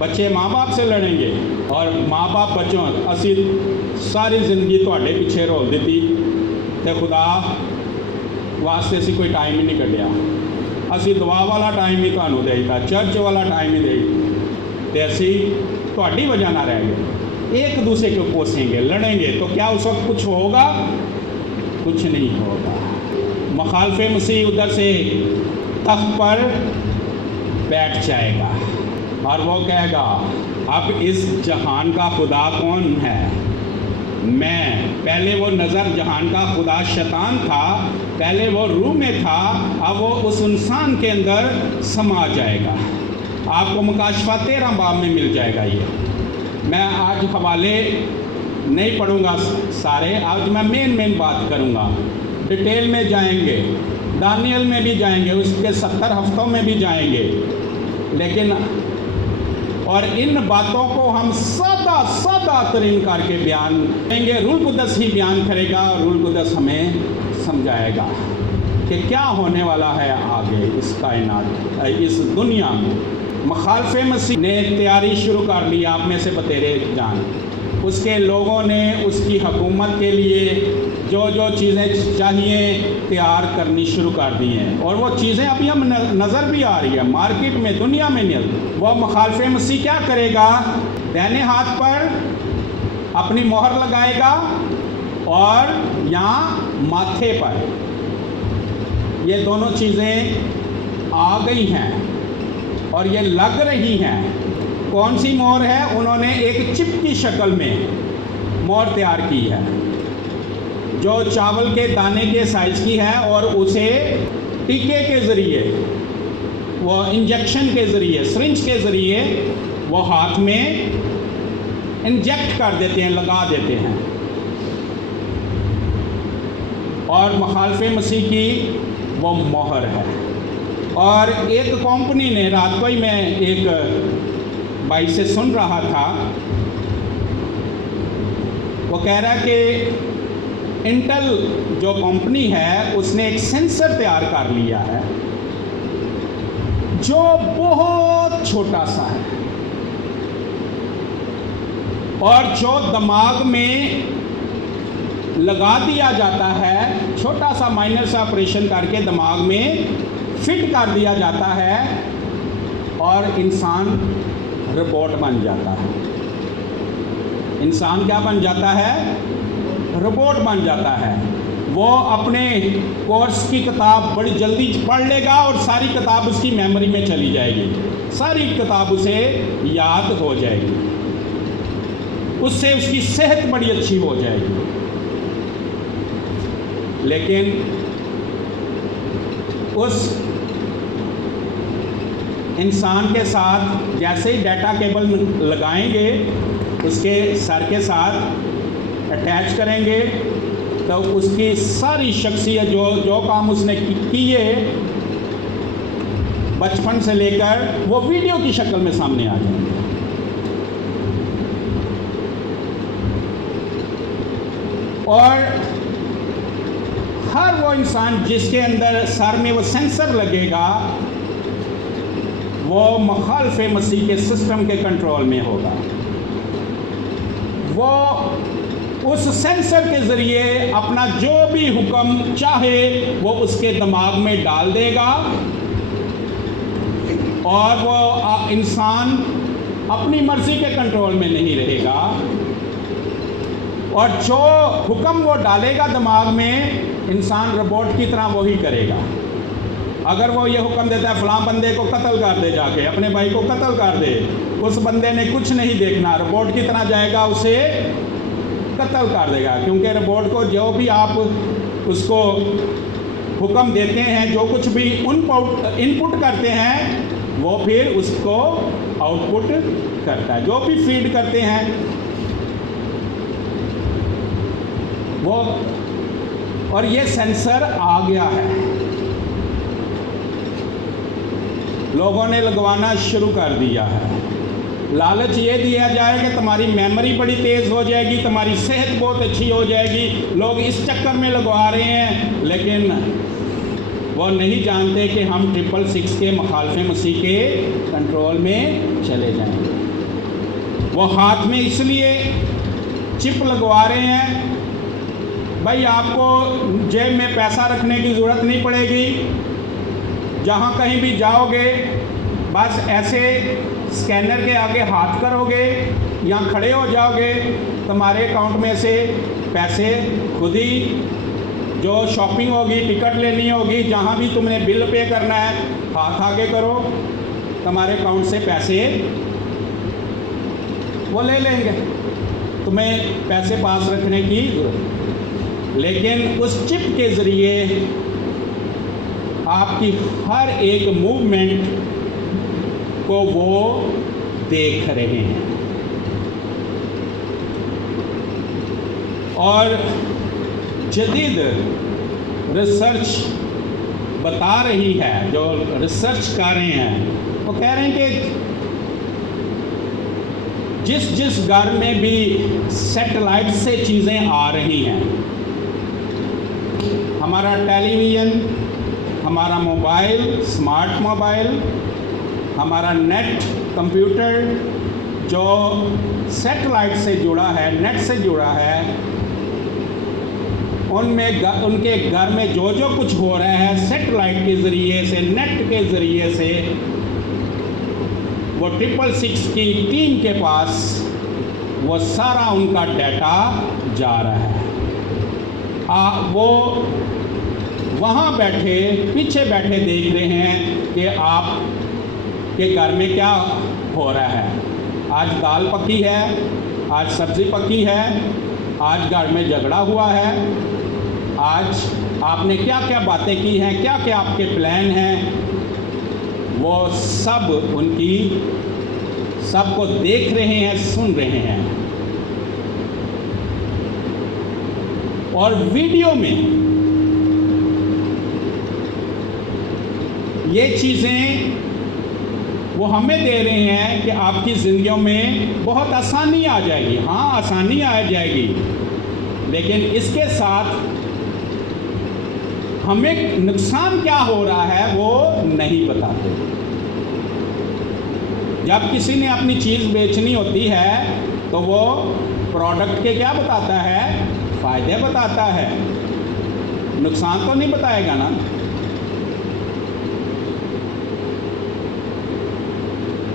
बच्चे माँ बाप से लड़ेंगे, और माँ बाप बच्चों असी सारी जिंदगी ਤੁਹਾਡੇ ਪਿੱਛੇ ਰੋਲ ਦਿੱਤੀ ਤੇ ਖੁਦਾ ਵਾਸਤੇ ਅਸੀਂ ਕੋਈ ਟਾਈਮ ਹੀ ਨਹੀਂ ਕੱਢਿਆ। ਅਸੀਂ ਦੁਆ ਵਾਲਾ ਟਾਈਮ ਹੀ ਤੁਹਾਨੂੰ ਦੇ ਦਿੱਤਾ, ਚਰਚ ਵਾਲਾ ਟਾਈਮ ही दे ਦਿੱਤਾ, ਤੇ ਅਸੀਂ ਤੁਹਾਡੀ वजह ना रह गए। एक दूसरे को कोसेंगे, लड़ेंगे, तो क्या उस वक्त कुछ होगा? कुछ नहीं होगा। मुखालफे मसीह उधर से तख्त पर बैठ जाएगा और वो कहेगा अब इस जहान का खुदा कौन है? मैं। पहले वो नज़र जहान का खुदा शैतान था, पहले वो रूह में था, अब वो उस इंसान के अंदर समा जाएगा। आपको मुकाशफा 13 बाब में मिल जाएगा। ये मैं आज हवाले नहीं पढ़ूँगा सारे, आज मैं मेन बात करूँगा। डिटेल में जाएंगे, दानियल में भी जाएंगे, उसके 70 हफ्तों में भी जाएंगे, लेकिन और इन बातों को हम सदा तरीन करके बयान करेंगे। रूह कुदस ही बयान करेगा और रूह कुदस हमें समझाएगा कि क्या होने वाला है आगे इस कायनात, इस दुनिया में। मुखालफे मसीह ने तैयारी शुरू कर ली, आप में से बतेरे जान। उसके लोगों ने उसकी हुकूमत के लिए जो चीज़ें चाहिए तैयार करनी शुरू कर दी हैं, और वो चीज़ें अभी हम नज़र भी आ रही है मार्केट में, दुनिया में नहीं। वो मुखालफे मसीह क्या करेगा? दाहिने हाथ पर अपनी मोहर लगाएगा और यहाँ माथे पर, ये दोनों चीज़ें आ गई हैं और ये लग रही हैं। कौन सी मोहर है? उन्होंने एक चिप की शक्ल में मोहर तैयार की है, जो चावल के दाने के साइज़ की है, और उसे टीके के ज़रिए, वो इंजेक्शन के ज़रिए, सिरिंज के ज़रिए वो हाथ में इंजेक्ट कर देते हैं, लगा देते हैं। और मुखालफे मसीह की वो मोहर है। और एक कंपनी ने, रात को ही मैं एक भाई से सुन रहा था, वो कह रहा है कि इंटेल जो कंपनी है उसने एक सेंसर तैयार कर लिया है जो बहुत छोटा सा है, और जो दिमाग में लगा दिया जाता है, छोटा सा माइनर सा ऑपरेशन करके दिमाग में फिट कर दिया जाता है, और इंसान रोबोट बन जाता है। इंसान क्या बन जाता है? रोबोट बन जाता है। वो अपने कोर्स की किताब बड़ी जल्दी पढ़ लेगा और सारी किताब उसकी मेमोरी में चली जाएगी, सारी किताब उसे याद हो जाएगी, उससे उसकी सेहत बड़ी अच्छी हो जाएगी। लेकिन उस इंसान के साथ जैसे ही डाटा केबल लगाएंगे, उसके सर के साथ अटैच करेंगे, तो उसकी सारी शख्सियत जो काम उसने किए बचपन से लेकर वो वीडियो की शक्ल में सामने आ जाएंगे। और हर वो इंसान जिसके अंदर सर में वो सेंसर लगेगा, वो मुखालफे मसीह के सिस्टम के कंट्रोल में होगा। वो उस सेंसर के ज़रिए अपना जो भी हुक्म चाहे वो उसके दिमाग में डाल देगा, اور وہ انسان اپنی مرضی کے کنٹرول میں نہیں رہے گا، اور جو حکم وہ ڈالے گا دماغ میں انسان روبوٹ کی طرح وہی کرے گا۔ اگر وہ یہ حکم دیتا ہے فلاں بندے کو قتل کر دے، جا کے اپنے بھائی کو قتل کر دے، اس بندے نے کچھ نہیں دیکھنا، روبوٹ کی طرح جائے گا، اسے قتل کر دے گا، کیونکہ روبوٹ کو جو بھی آپ اس کو حکم دیتے ہیں، جو کچھ بھی ان پٹ کرتے ہیں، وہ پھر اس کو آؤٹ پٹ کرتا ہے، جو بھی فیڈ کرتے ہیں وہ۔ اور یہ سینسر آ گیا ہے، لوگوں نے لگوانا شروع کر دیا ہے۔ لالچ یہ دیا جائے کہ تمہاری میموری بڑی تیز ہو جائے گی، تمہاری صحت بہت اچھی ہو جائے گی، لوگ اس چکر میں لگوا رہے ہیں، لیکن وہ نہیں جانتے کہ ہم 666 کے مخالف مسیح کے کنٹرول میں چلے جائیں گے۔ وہ ہاتھ میں اس لیے چپ لگوا رہے ہیں بھائی آپ کو جیب میں پیسہ رکھنے کی ضرورت نہیں پڑے گی، جہاں کہیں بھی جاؤ گے بس ایسے اسکینر کے آگے ہاتھ کرو گے یا کھڑے ہو جاؤ گے، تمہارے اکاؤنٹ میں سے پیسے خود ہی، جو شاپنگ ہوگی، ٹکٹ لینی ہوگی، جہاں بھی تم نے بل پے کرنا ہے، ہاتھ آگے کرو، تمہارے اکاؤنٹ سے پیسے وہ لے لیں گے، تمہیں پیسے پاس رکھنے کی ضرورت۔ لیکن اس چپ کے ذریعے آپ کی ہر ایک موومنٹ کو وہ دیکھ رہے ہیں، اور جدید ریسرچ بتا رہی ہے، جو ریسرچ کر رہے ہیں وہ کہہ رہے ہیں کہ جس گھر میں بھی سیٹلائٹ سے چیزیں آ رہی ہیں، ہمارا ٹیلی ویژن، ہمارا موبائل، اسمارٹ موبائل، ہمارا نیٹ کمپیوٹر جو سیٹلائٹ سے جڑا ہے، نیٹ سے جڑا ہے، ان کے گھر میں جو کچھ ہو رہا ہے سیٹلائٹ کے ذریعے سے، نیٹ کے ذریعے سے، وہ 666 کی ٹیم کے پاس وہ سارا ان کا ڈیٹا جا رہا ہے۔ وہ وہاں بیٹھے، پیچھے بیٹھے دیکھ رہے ہیں کہ آپ کے گھر میں کیا ہو رہا ہے، آج دال پکی ہے، آج سبزی پکی ہے، آج گھر میں جھگڑا ہوا ہے، آج آپ نے کیا کیا باتیں کی ہیں، کیا کیا آپ کے پلان ہیں، وہ سب ان کی سب کو دیکھ رہے ہیں، سن رہے ہیں۔ اور ویڈیو میں یہ چیزیں وہ ہمیں دے رہے ہیں کہ آپ کی زندگیوں میں بہت آسانی آ جائے گی۔ ہاں آسانی آ جائے گی، لیکن اس کے ساتھ ہمیں نقصان کیا ہو رہا ہے وہ نہیں بتاتے۔ جب کسی نے اپنی چیز بیچنی ہوتی ہے تو وہ پروڈکٹ کے کیا بتاتا ہے؟ فائدے بتاتا ہے، نقصان تو نہیں بتائے گا نا۔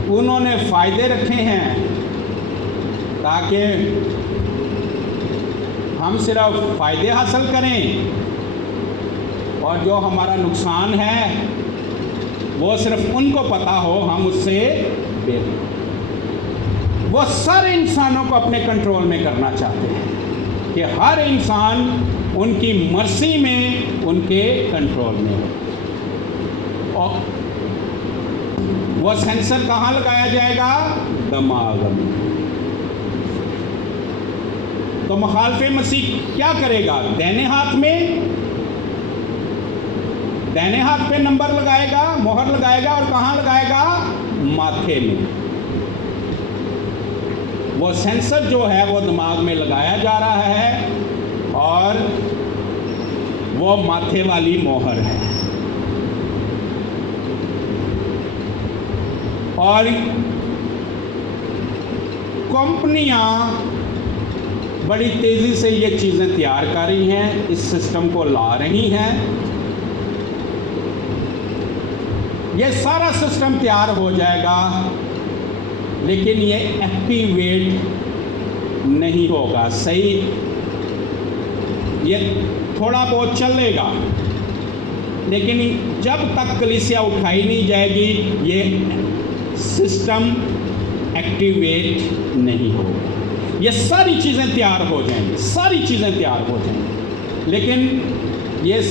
انہوں نے فائدے رکھے ہیں تاکہ ہم صرف فائدے حاصل کریں، اور جو ہمارا نقصان ہے وہ صرف ان کو پتہ ہو، ہم اس سے بے وہ سارے انسانوں کو اپنے کنٹرول میں کرنا چاہتے ہیں کہ ہر انسان ان کی مرضی میں ان کے کنٹرول میں ہو۔ اور وہ سینسر کہاں لگایا جائے گا؟ دماغ میں۔ تو مخالف مسیح کیا کرے گا؟ دائیں ہاتھ میں، دائیں ہاتھ پہ نمبر لگائے گا، مہر لگائے گا، اور کہاں لگائے گا؟ ماتھے میں۔ وہ سینسر جو ہے وہ دماغ میں لگایا جا رہا ہے، اور وہ ماتھے والی مہر ہے۔ اور کمپنیاں بڑی تیزی سے یہ چیزیں تیار کر رہی ہیں، اس سسٹم کو لا رہی ہیں، ये सारा सिस्टम तैयार हो जाएगा, लेकिन ये एक्टिवेट नहीं होगा। सही, ये थोड़ा बहुत चलेगा, लेकिन जब तक कलीसिया उठाई नहीं जाएगी ये सिस्टम एक्टिवेट नहीं होगा। ये सारी चीज़ें तैयार हो जाएंगी, सारी चीज़ें तैयार हो जाएंगी, लेकिन ये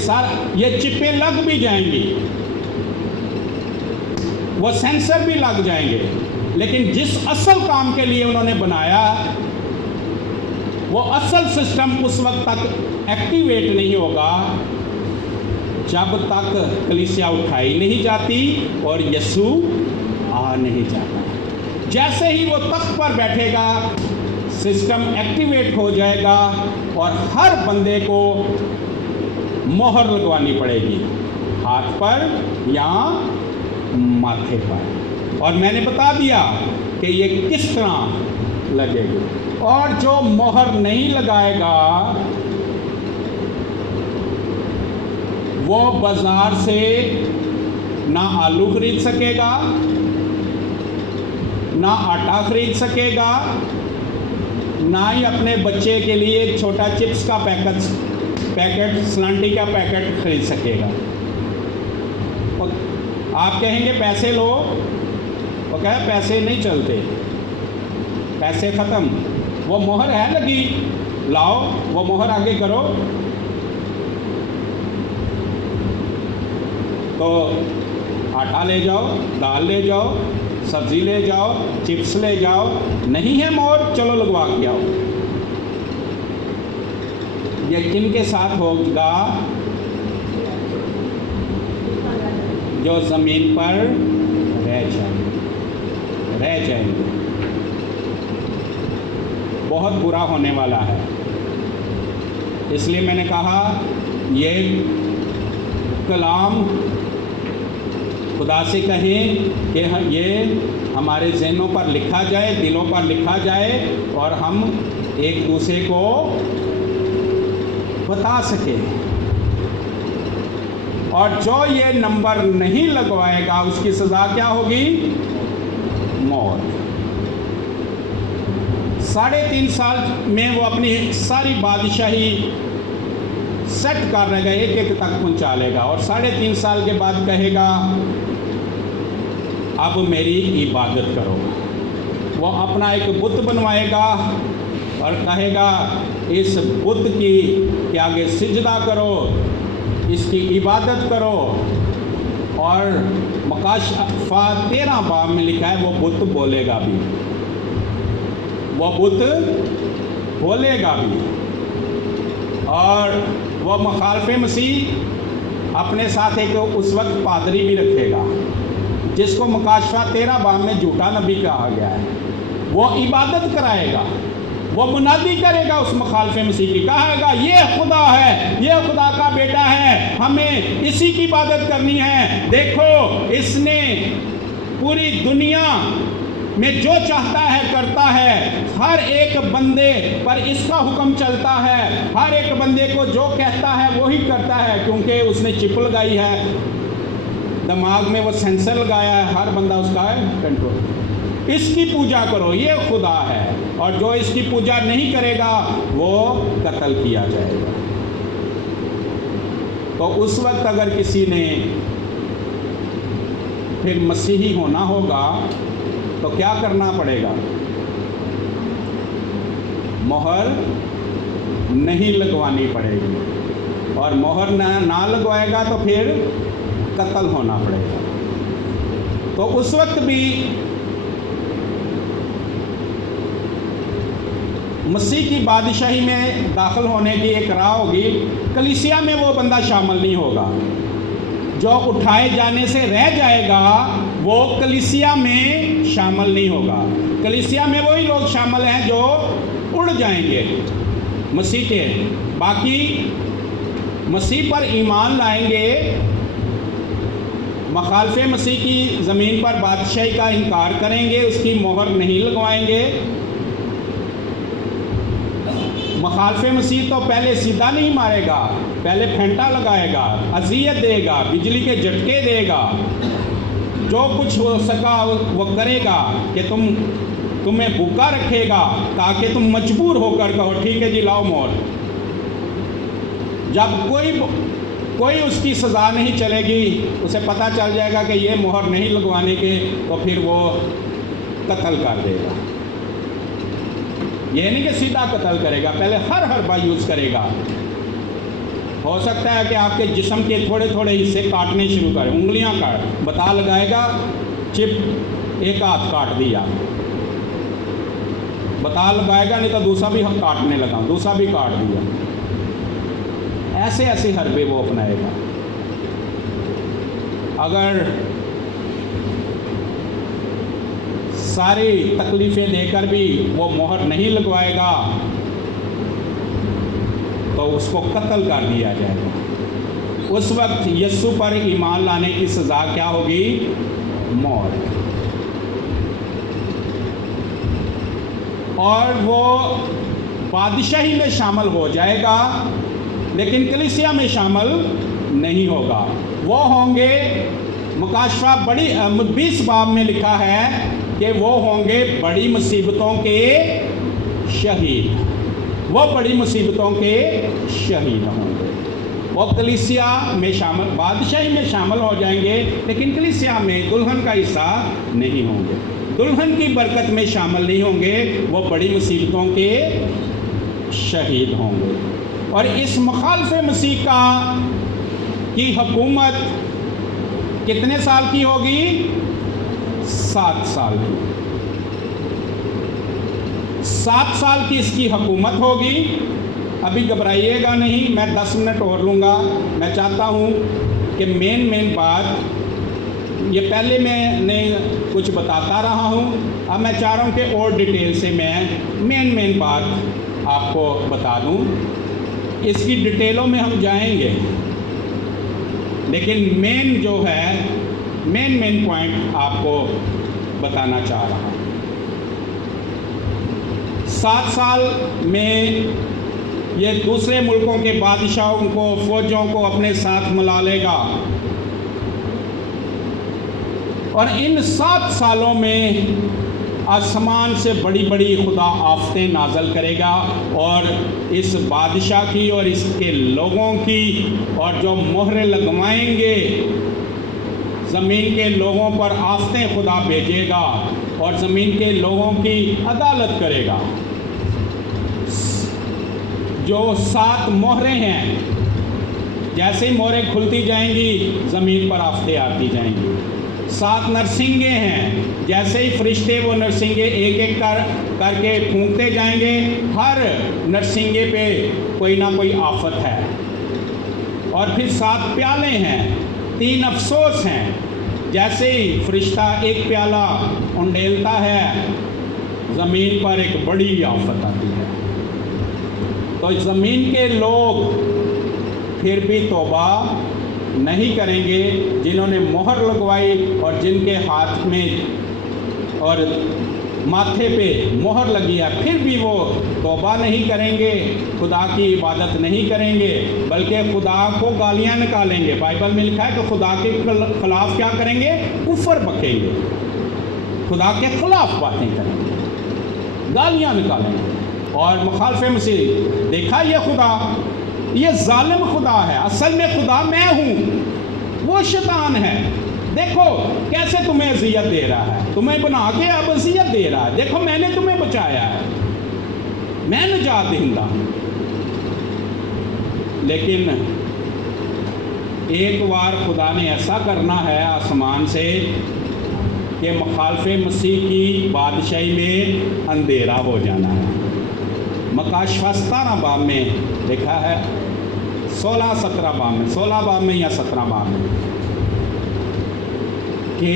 चिपें लग भी जाएंगी, वो सेंसर भी लग जाएंगे, लेकिन जिस असल काम के लिए उन्होंने बनाया वो असल सिस्टम उस वक्त तक एक्टिवेट नहीं होगा जब तक कलीसिया उठाई नहीं जाती और यीशु आ नहीं जाता। जैसे ही वो तख्त पर बैठेगा सिस्टम एक्टिवेट हो जाएगा और हर बंदे को मोहर लगवानी पड़ेगी, हाथ पर या माथे पर। और मैंने बता दिया कि ये किस तरह लगेगी। और जो मोहर नहीं लगाएगा वो बाजार से ना आलू खरीद सकेगा, ना आटा खरीद सकेगा, ना ही अपने बच्चे के लिए एक छोटा चिप्स का पैकेट सलांटी का पैकेट खरीद सकेगा। आप कहेंगे पैसे लो, वो कहे पैसे नहीं चलते, पैसे ख़त्म। वो मोहर है लगी, लाओ वो मोहर आगे करो। तो आटा ले जाओ, दाल ले जाओ, सब्ज़ी ले जाओ, चिप्स ले जाओ, नहीं है मोहर, चलो लगवा के आओ। ये किन के साथ होगा? जो ज़मीन पर रह जाएंगे। बहुत बुरा होने वाला है। इसलिए मैंने कहा ये कलाम खुदा से कहें कि ये हमारे ज़हनों पर लिखा जाए, दिलों पर लिखा जाए और हम एक दूसरे को बता सकें। और जो ये नंबर नहीं लगवाएगा उसकी सज़ा क्या होगी? मौत। 3.5 साल में वो अपनी सारी बादशाही सेट कर रहेगा, एक एक तक पहुंचा लेगा और 3.5 साल के बाद कहेगा अब मेरी इबादत करो। वो अपना एक बुत बनवाएगा और कहेगा इस बुत के आगे सिजदा करो, इसकी इबादत करो। और मकाशफा 13 बाब में लिखा है वो बुत बोलेगा भी, वो बुत बोलेगा भी। और वो मुखालफे मसीह अपने साथ एक उस वक्त पादरी भी रखेगा जिसको मुकाशफा 13 बाब में झूठा नबी कहा गया है। वो इबादत कराएगा, वो मुनादी करेगा उस मुखालफे मसीह की, कहेगा ये खुदा है, ये खुदा का बेटा है, हमें इसी की इबादत करनी है। देखो इसने पूरी दुनिया में जो चाहता है करता है, हर एक बंदे पर इसका हुक्म चलता है, हर एक बंदे को जो कहता है वही करता है, क्योंकि उसने चिप लगाई है, दिमाग में वो सेंसर लगाया है, हर बंदा उसका है कंट्रोल। इसकी पूजा करो, ये खुदा है, और जो इसकी पूजा नहीं करेगा वो कत्ल किया जाएगा। तो उस वक्त अगर किसी ने फिर मसीही होना होगा तो क्या करना पड़ेगा? मोहर नहीं लगवानी पड़ेगी, और मोहर ना लगवाएगा तो फिर कत्ल होना पड़ेगा। तो उस वक्त भी मसीह की बादशाही में दाखिल होने की एक राह होगी। कलीसिया में वो बंदा शामिल नहीं होगा, जो उठाए जाने से रह जाएगा वो कलीसिया में शामिल नहीं होगा। कलीसिया में वही लोग शामिल हैं जो उड़ जाएंगे मसीह के, बाकी मसीह पर ईमान लाएंगे, मुखालफे मसीह की ज़मीन पर बादशाही का इनकार करेंगे, उसकी मोहर नहीं लगवाएंगे। मुखालफे मसीह तो पहले सीधा नहीं मारेगा, पहले फेंटा लगाएगा, अज़ियत देगा, बिजली के झटके देगा, जो कुछ हो सका वो करेगा कि तुम्हें भूखा रखेगा ताकि तुम मजबूर होकर कहो ठीक है जी लाओ मोहर। जब कोई उसकी सज़ा नहीं चलेगी, उसे पता चल जाएगा कि ये मोहर नहीं लगवाने के, तो फिर वो कत्ल कर देगा। ये नहीं कि सीधा कत्ल करेगा, पहले हर हरबा यूज़ करेगा। हो सकता है कि आपके जिस्म के थोड़े थोड़े हिस्से काटने शुरू करें, उंगलियां काट, बता लगाएगा, चिप एक हाथ काट दिया, बता लगाएगा, नहीं तो दूसरा भी हम काटने लगा, दूसरा भी काट दिया। ऐसे ऐसे हरबे वो अपनाएगा। अगर सारी तकलीफ़ें देकर भी वो मोहर नहीं लगवाएगा तो उसको कत्ल कर दिया जाएगा। उस वक्त यीशु पर ईमान लाने की सज़ा क्या होगी? मौत। और वो बादशाही में शामिल हो जाएगा, लेकिन कलीसिया में शामिल नहीं होगा। वो होंगे, मुकाशफा 20 बाब में लिखा है कि वो होंगे बड़ी मुसीबतों के शहीद। वो बड़ी मुसीबतों के शहीद होंगे। वो कलीसिया में शामिल, बादशाही में शामिल हो जाएंगे, लेकिन कलीसिया में दुल्हन का हिस्सा नहीं होंगे, दुल्हन की बरकत में शामिल नहीं होंगे। वो बड़ी मुसीबतों के शहीद होंगे। और इस मुखालफे मसीह की हुकूमत कितने साल की होगी? 7 साल की। 7 साल की इसकी हुकूमत होगी। अभी घबराइएगा नहीं, मैं 10 मिनट और लूँगा। मैं चाहता हूँ कि मेन बात, ये पहले मैंने कुछ बताता रहा हूँ, अब मैं चाह रहा हूँ कि और डिटेल से मैं मेन बात आपको बता दूँ। इसकी डिटेलों में हम जाएंगे, लेकिन मेन जो है, मेन पॉइंट आपको बताना चाह रहा हूँ। 7 साल में ये दूसरे मुल्कों के बादशाहों को, फौजों को अपने साथ मिला लेगा, और इन 7 सालों में आसमान से बड़ी बड़ी खुदा आफतें नाजल करेगा, और इस बादशाह की और इसके लोगों की, और जो मोहरें लगवाएंगे ज़मीन के लोगों पर आफतें खुदा भेजेगा, और ज़मीन के लोगों की अदालत करेगा। जो 7 मोहरें हैं, जैसे ही मोहरें खुलती जाएंगी ज़मीन पर आफतें आती जाएंगी। 7 नरसिंगे हैं, जैसे ही फरिश्ते वो नरसिंगे एक करके फूंकते जाएंगे, हर नरसिंगे पे कोई ना कोई आफत है। और फिर 7 प्याले हैं, 3 अफसोस हैं, जैसे ही फरिश्ता एक प्याला उंडेलता है ज़मीन पर एक बड़ी आफत आती है। तो ज़मीन के लोग फिर भी तौबा नहीं करेंगे, जिन्होंने मोहर लगवाई और जिनके हाथ में और माथे पे मोहर लगी है, फिर भी वो तौबा नहीं करेंगे, खुदा की इबादत नहीं करेंगे, बल्कि खुदा को गालियाँ निकालेंगे। बाइबल में लिखा है कि खुदा के खिलाफ क्या करेंगे? कुफर बकेंगे, खुदा के खिलाफ बातें करेंगे, गालियाँ निकालेंगे। और मुखालफे मसीह, देखा ये खुदा, ये जालिम खुदा है, असल में खुदा मैं हूँ, वो शैतान है। देखो कैसे तुम्हें अज़ियत दे रहा है, तुम्हें बना के अब अज़ियत दे रहा है। देखो मैंने तुम्हें बचाया है, मैं निजात दहिंदा हूँ। लेकिन एक बार खुदा ने ऐसा करना है आसमान से कि मुखालफे मसीह की बादशाही में अंधेरा हो जाना है। मकाशफा 17 बाब में लिखा है, 16-17 बाब में, 16 बाब में या 17 बाब में, कि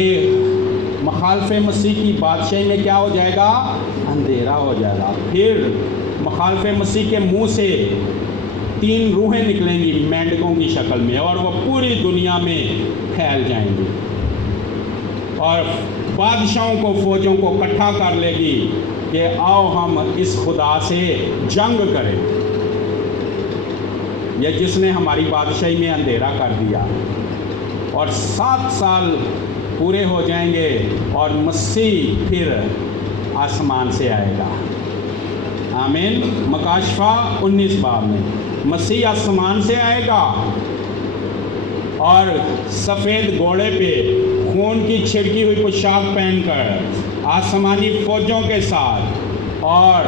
मुखालफे मसीह की बादशाही में क्या हो जाएगा? अंधेरा हो जाएगा। फिर मुखालफे मसीह के मुंह से 3 रूहें निकलेंगी मेंढकों की शक्ल में, और वो पूरी दुनिया में फैल जाएंगी और बादशाहों को, फौजों को इकट्ठा कर लेगी कि आओ हम इस खुदा से जंग करें, यह जिसने हमारी बादशाही में अंधेरा कर दिया। और 7 साल पूरे हो जाएंगे और मसीह फिर आसमान से आएगा। आमीन। मकाशफा 19 बाब में मसीह आसमान से आएगा और सफ़ेद घोड़े पे खून की छिड़की हुई पोशाक पहनकर आसमानी फौजों के साथ, और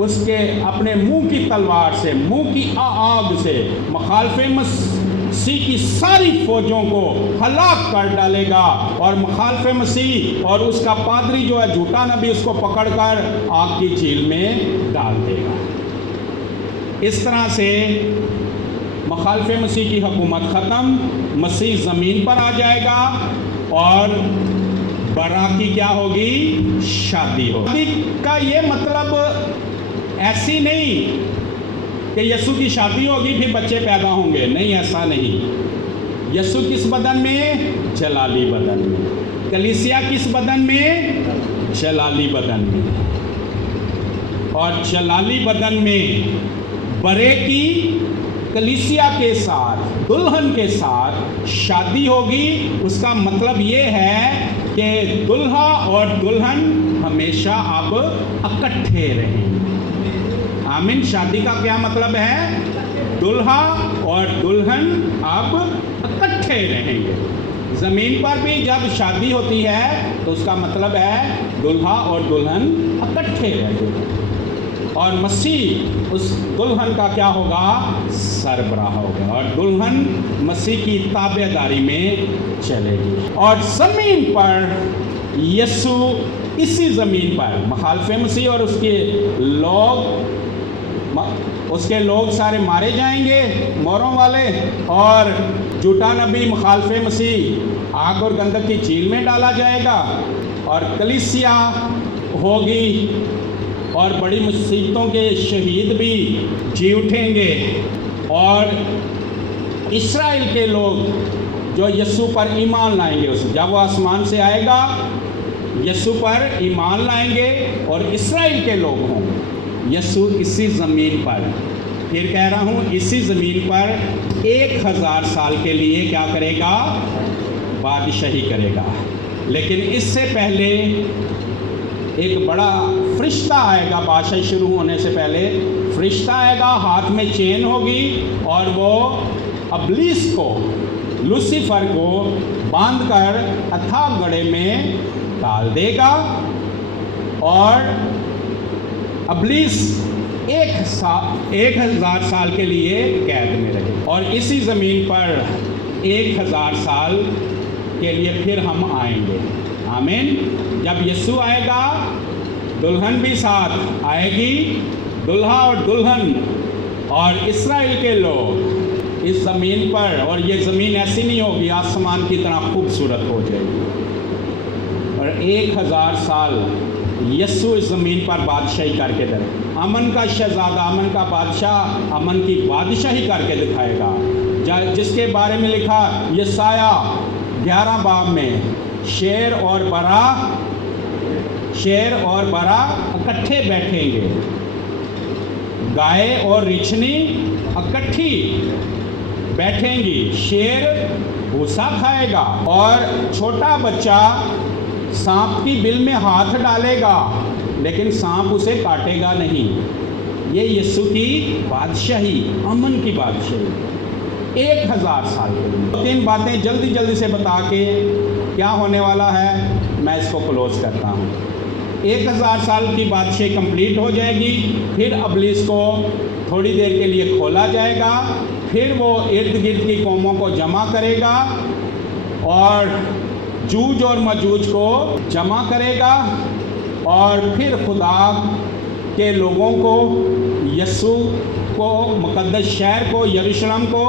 उसके अपने मुंह की तलवार से, मुंह की आग से मुखालफे मसीह की सारी फौजों को हलाक कर डालेगा, और मुखालफे मसीह और उसका पादरी जो है झूठा नबी, उसको पकड़कर आग की झील में डाल देगा। इस तरह से मुखालफे मसीह की हुकूमत ख़त्म, मसीह ज़मीन पर आ जाएगा और बरा की क्या होगी? शादी होगी। शादी का ये मतलब ऐसी नहीं कि यीशु की शादी होगी फिर बच्चे पैदा होंगे, नहीं, ऐसा नहीं। यीशु किस बदन में? जलाली बदन में। कलीसिया किस बदन में? जलाली बदन में। और जलाली बदन में बरे की कलीसिया के साथ, दुल्हन के साथ शादी होगी। उसका मतलब ये है कि दुल्हा और दुल्हन हमेशा अब इकट्ठे रहेंगे। आमीन। शादी का क्या मतलब है? दुल्हा और दुल्हन अब इकट्ठे रहेंगे। ज़मीन पर भी जब शादी होती है तो उसका मतलब है दुल्हा और दुल्हन इकट्ठे रहेंगे, और मसीह उस दुल्हन का क्या होगा? सरबराह होगा, और दुल्हन मसीह की ताबेदारी में चलेगी। और ज़मीन पर यीशु, इसी ज़मीन पर मुखालफे मसीह और उसके लोग सारे मारे जाएंगे, मोरों वाले, और झूठा नबी मुखालफे मसीह आग और गंधक की झील में डाला जाएगा, और कलीसिया होगी, और बड़ी मुसीबतों के शहीद भी जी उठेंगे, और इस्राएल के लोग जो यीशु पर ईमान लाएंगे, जब वो आसमान से आएगा यीशु पर ईमान लाएंगे, और इस्राएल के लोग होंगे। यीशु इसी ज़मीन पर, फिर कह रहा हूँ, इसी ज़मीन पर 1000 साल के लिए क्या करेगा? बादशाही करेगा। लेकिन इससे पहले एक बड़ा फरिश्ता आएगा। बादशाही शुरू होने से पहले फरिश्ता आएगा, हाथ में चेन होगी, और वो अबलीस को, लूसीफर को बांधकर अथाह गड्ढे में डाल देगा, और अबलीस 1000 साल के लिए कैद में रहे, और इसी ज़मीन पर 1000 साल के लिए फिर हम आएंगे। आमीन। जब यीशु आएगा, दुल्हन भी साथ आएगी, दुल्हा और दुल्हन, और इस्राएल के लोग इस ज़मीन पर, और ये ज़मीन ऐसी नहीं होगी, आसमान की तरह खूबसूरत हो जाएगी, और 1000 साल यीशु इस ज़मीन पर बादशाही करके दे, अमन का शहज़ादा, अमन का बादशाह, अमन की बादशाही करके दिखाएगा, जिसके बारे में लिखा यसाया 11 बाब में, शेर और बरा इकट्ठे बैठेंगे, गाय और रिछनी इकट्ठी बैठेंगी, शेर भूसा खाएगा, और छोटा बच्चा सांप की बिल में हाथ डालेगा, लेकिन सांप उसे काटेगा नहीं। ये यीशु की बादशाही, अमन की बादशाही 1000 साल के लिए। 3 बातें जल्दी से बता के क्या होने वाला है मैं इसको क्लोज करता हूँ। 1000 साल की बादशाही कंप्लीट हो जाएगी, फिर अबलीस को थोड़ी देर के लिए खोला जाएगा, फिर वो इर्द गिर्द की कौमों को जमा करेगा, और जूज और मजूज को जमा करेगा, और फिर खुदा के लोगों को, यीशु को, मुकद्दस शहर को, यरूशलेम को,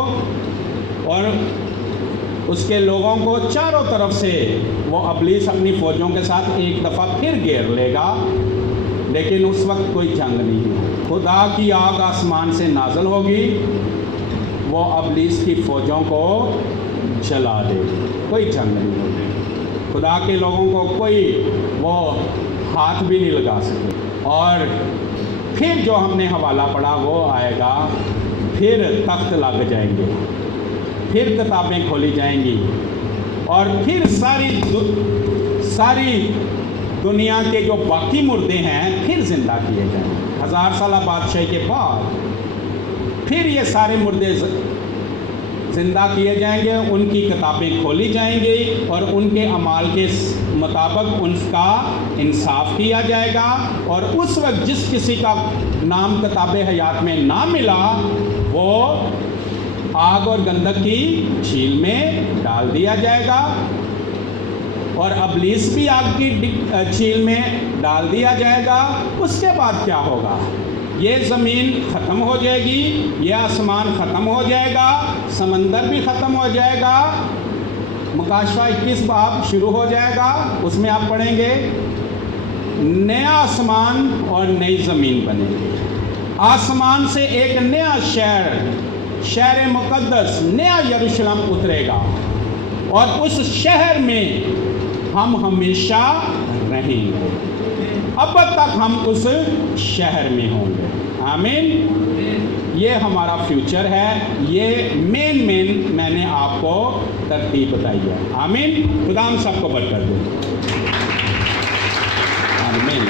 और उसके लोगों को चारों तरफ से वो अबलीस अपनी फ़ौजों के साथ एक दफ़ा फिर घेर लेगा, लेकिन उस वक्त कोई जंग नहीं है। खुदा की आग आसमान से नाज़िल होगी, वो अबलीस की फ़ौजों को जला देगी, कोई जंग नहीं होगी। खुदा के लोगों को कोई वो हाथ भी नहीं लगा सके, और फिर जो हमने हवाला पढ़ा वो आएगा, फिर तख्त लग जाएंगे, फिर किताबें खोली जाएंगी, और फिर सारी दुनिया के जो बाकी मुर्दे हैं फिर जिंदा किए जाएंगे। 1000 साल बादशाही के बाद फिर ये सारे मुर्दे जिंदा किए जाएंगे, उनकी किताबें खोली जाएंगी और उनके अमाल के मुताबिक उनका इंसाफ किया जाएगा। और उस वक्त जिस किसी का नाम किताबे हयात में ना मिला वो आग और गंधक की झील में डाल दिया जाएगा और अबलीस भी आग की झील में डाल दिया जाएगा। उसके बाद क्या होगा? ये ज़मीन ख़त्म हो जाएगी, ये आसमान ख़त्म हो जाएगा, समंदर भी ख़त्म हो जाएगा। मुकाशफा 21 बाब शुरू हो जाएगा, उसमें आप पढ़ेंगे नया आसमान और नई ज़मीन बनेगी। आसमान से एक नया शहर मुक़द्दस नया यरूशलेम उतरेगा और उस शहर में हम हमेशा रहेंगे, अब तक हम उस शहर में होंगे। आमीन। ये हमारा फ्यूचर है, ये मेन मैंने आपको तरतीब बताई है। आमीन। खुदा हम सबको बरकत दे। आमीन।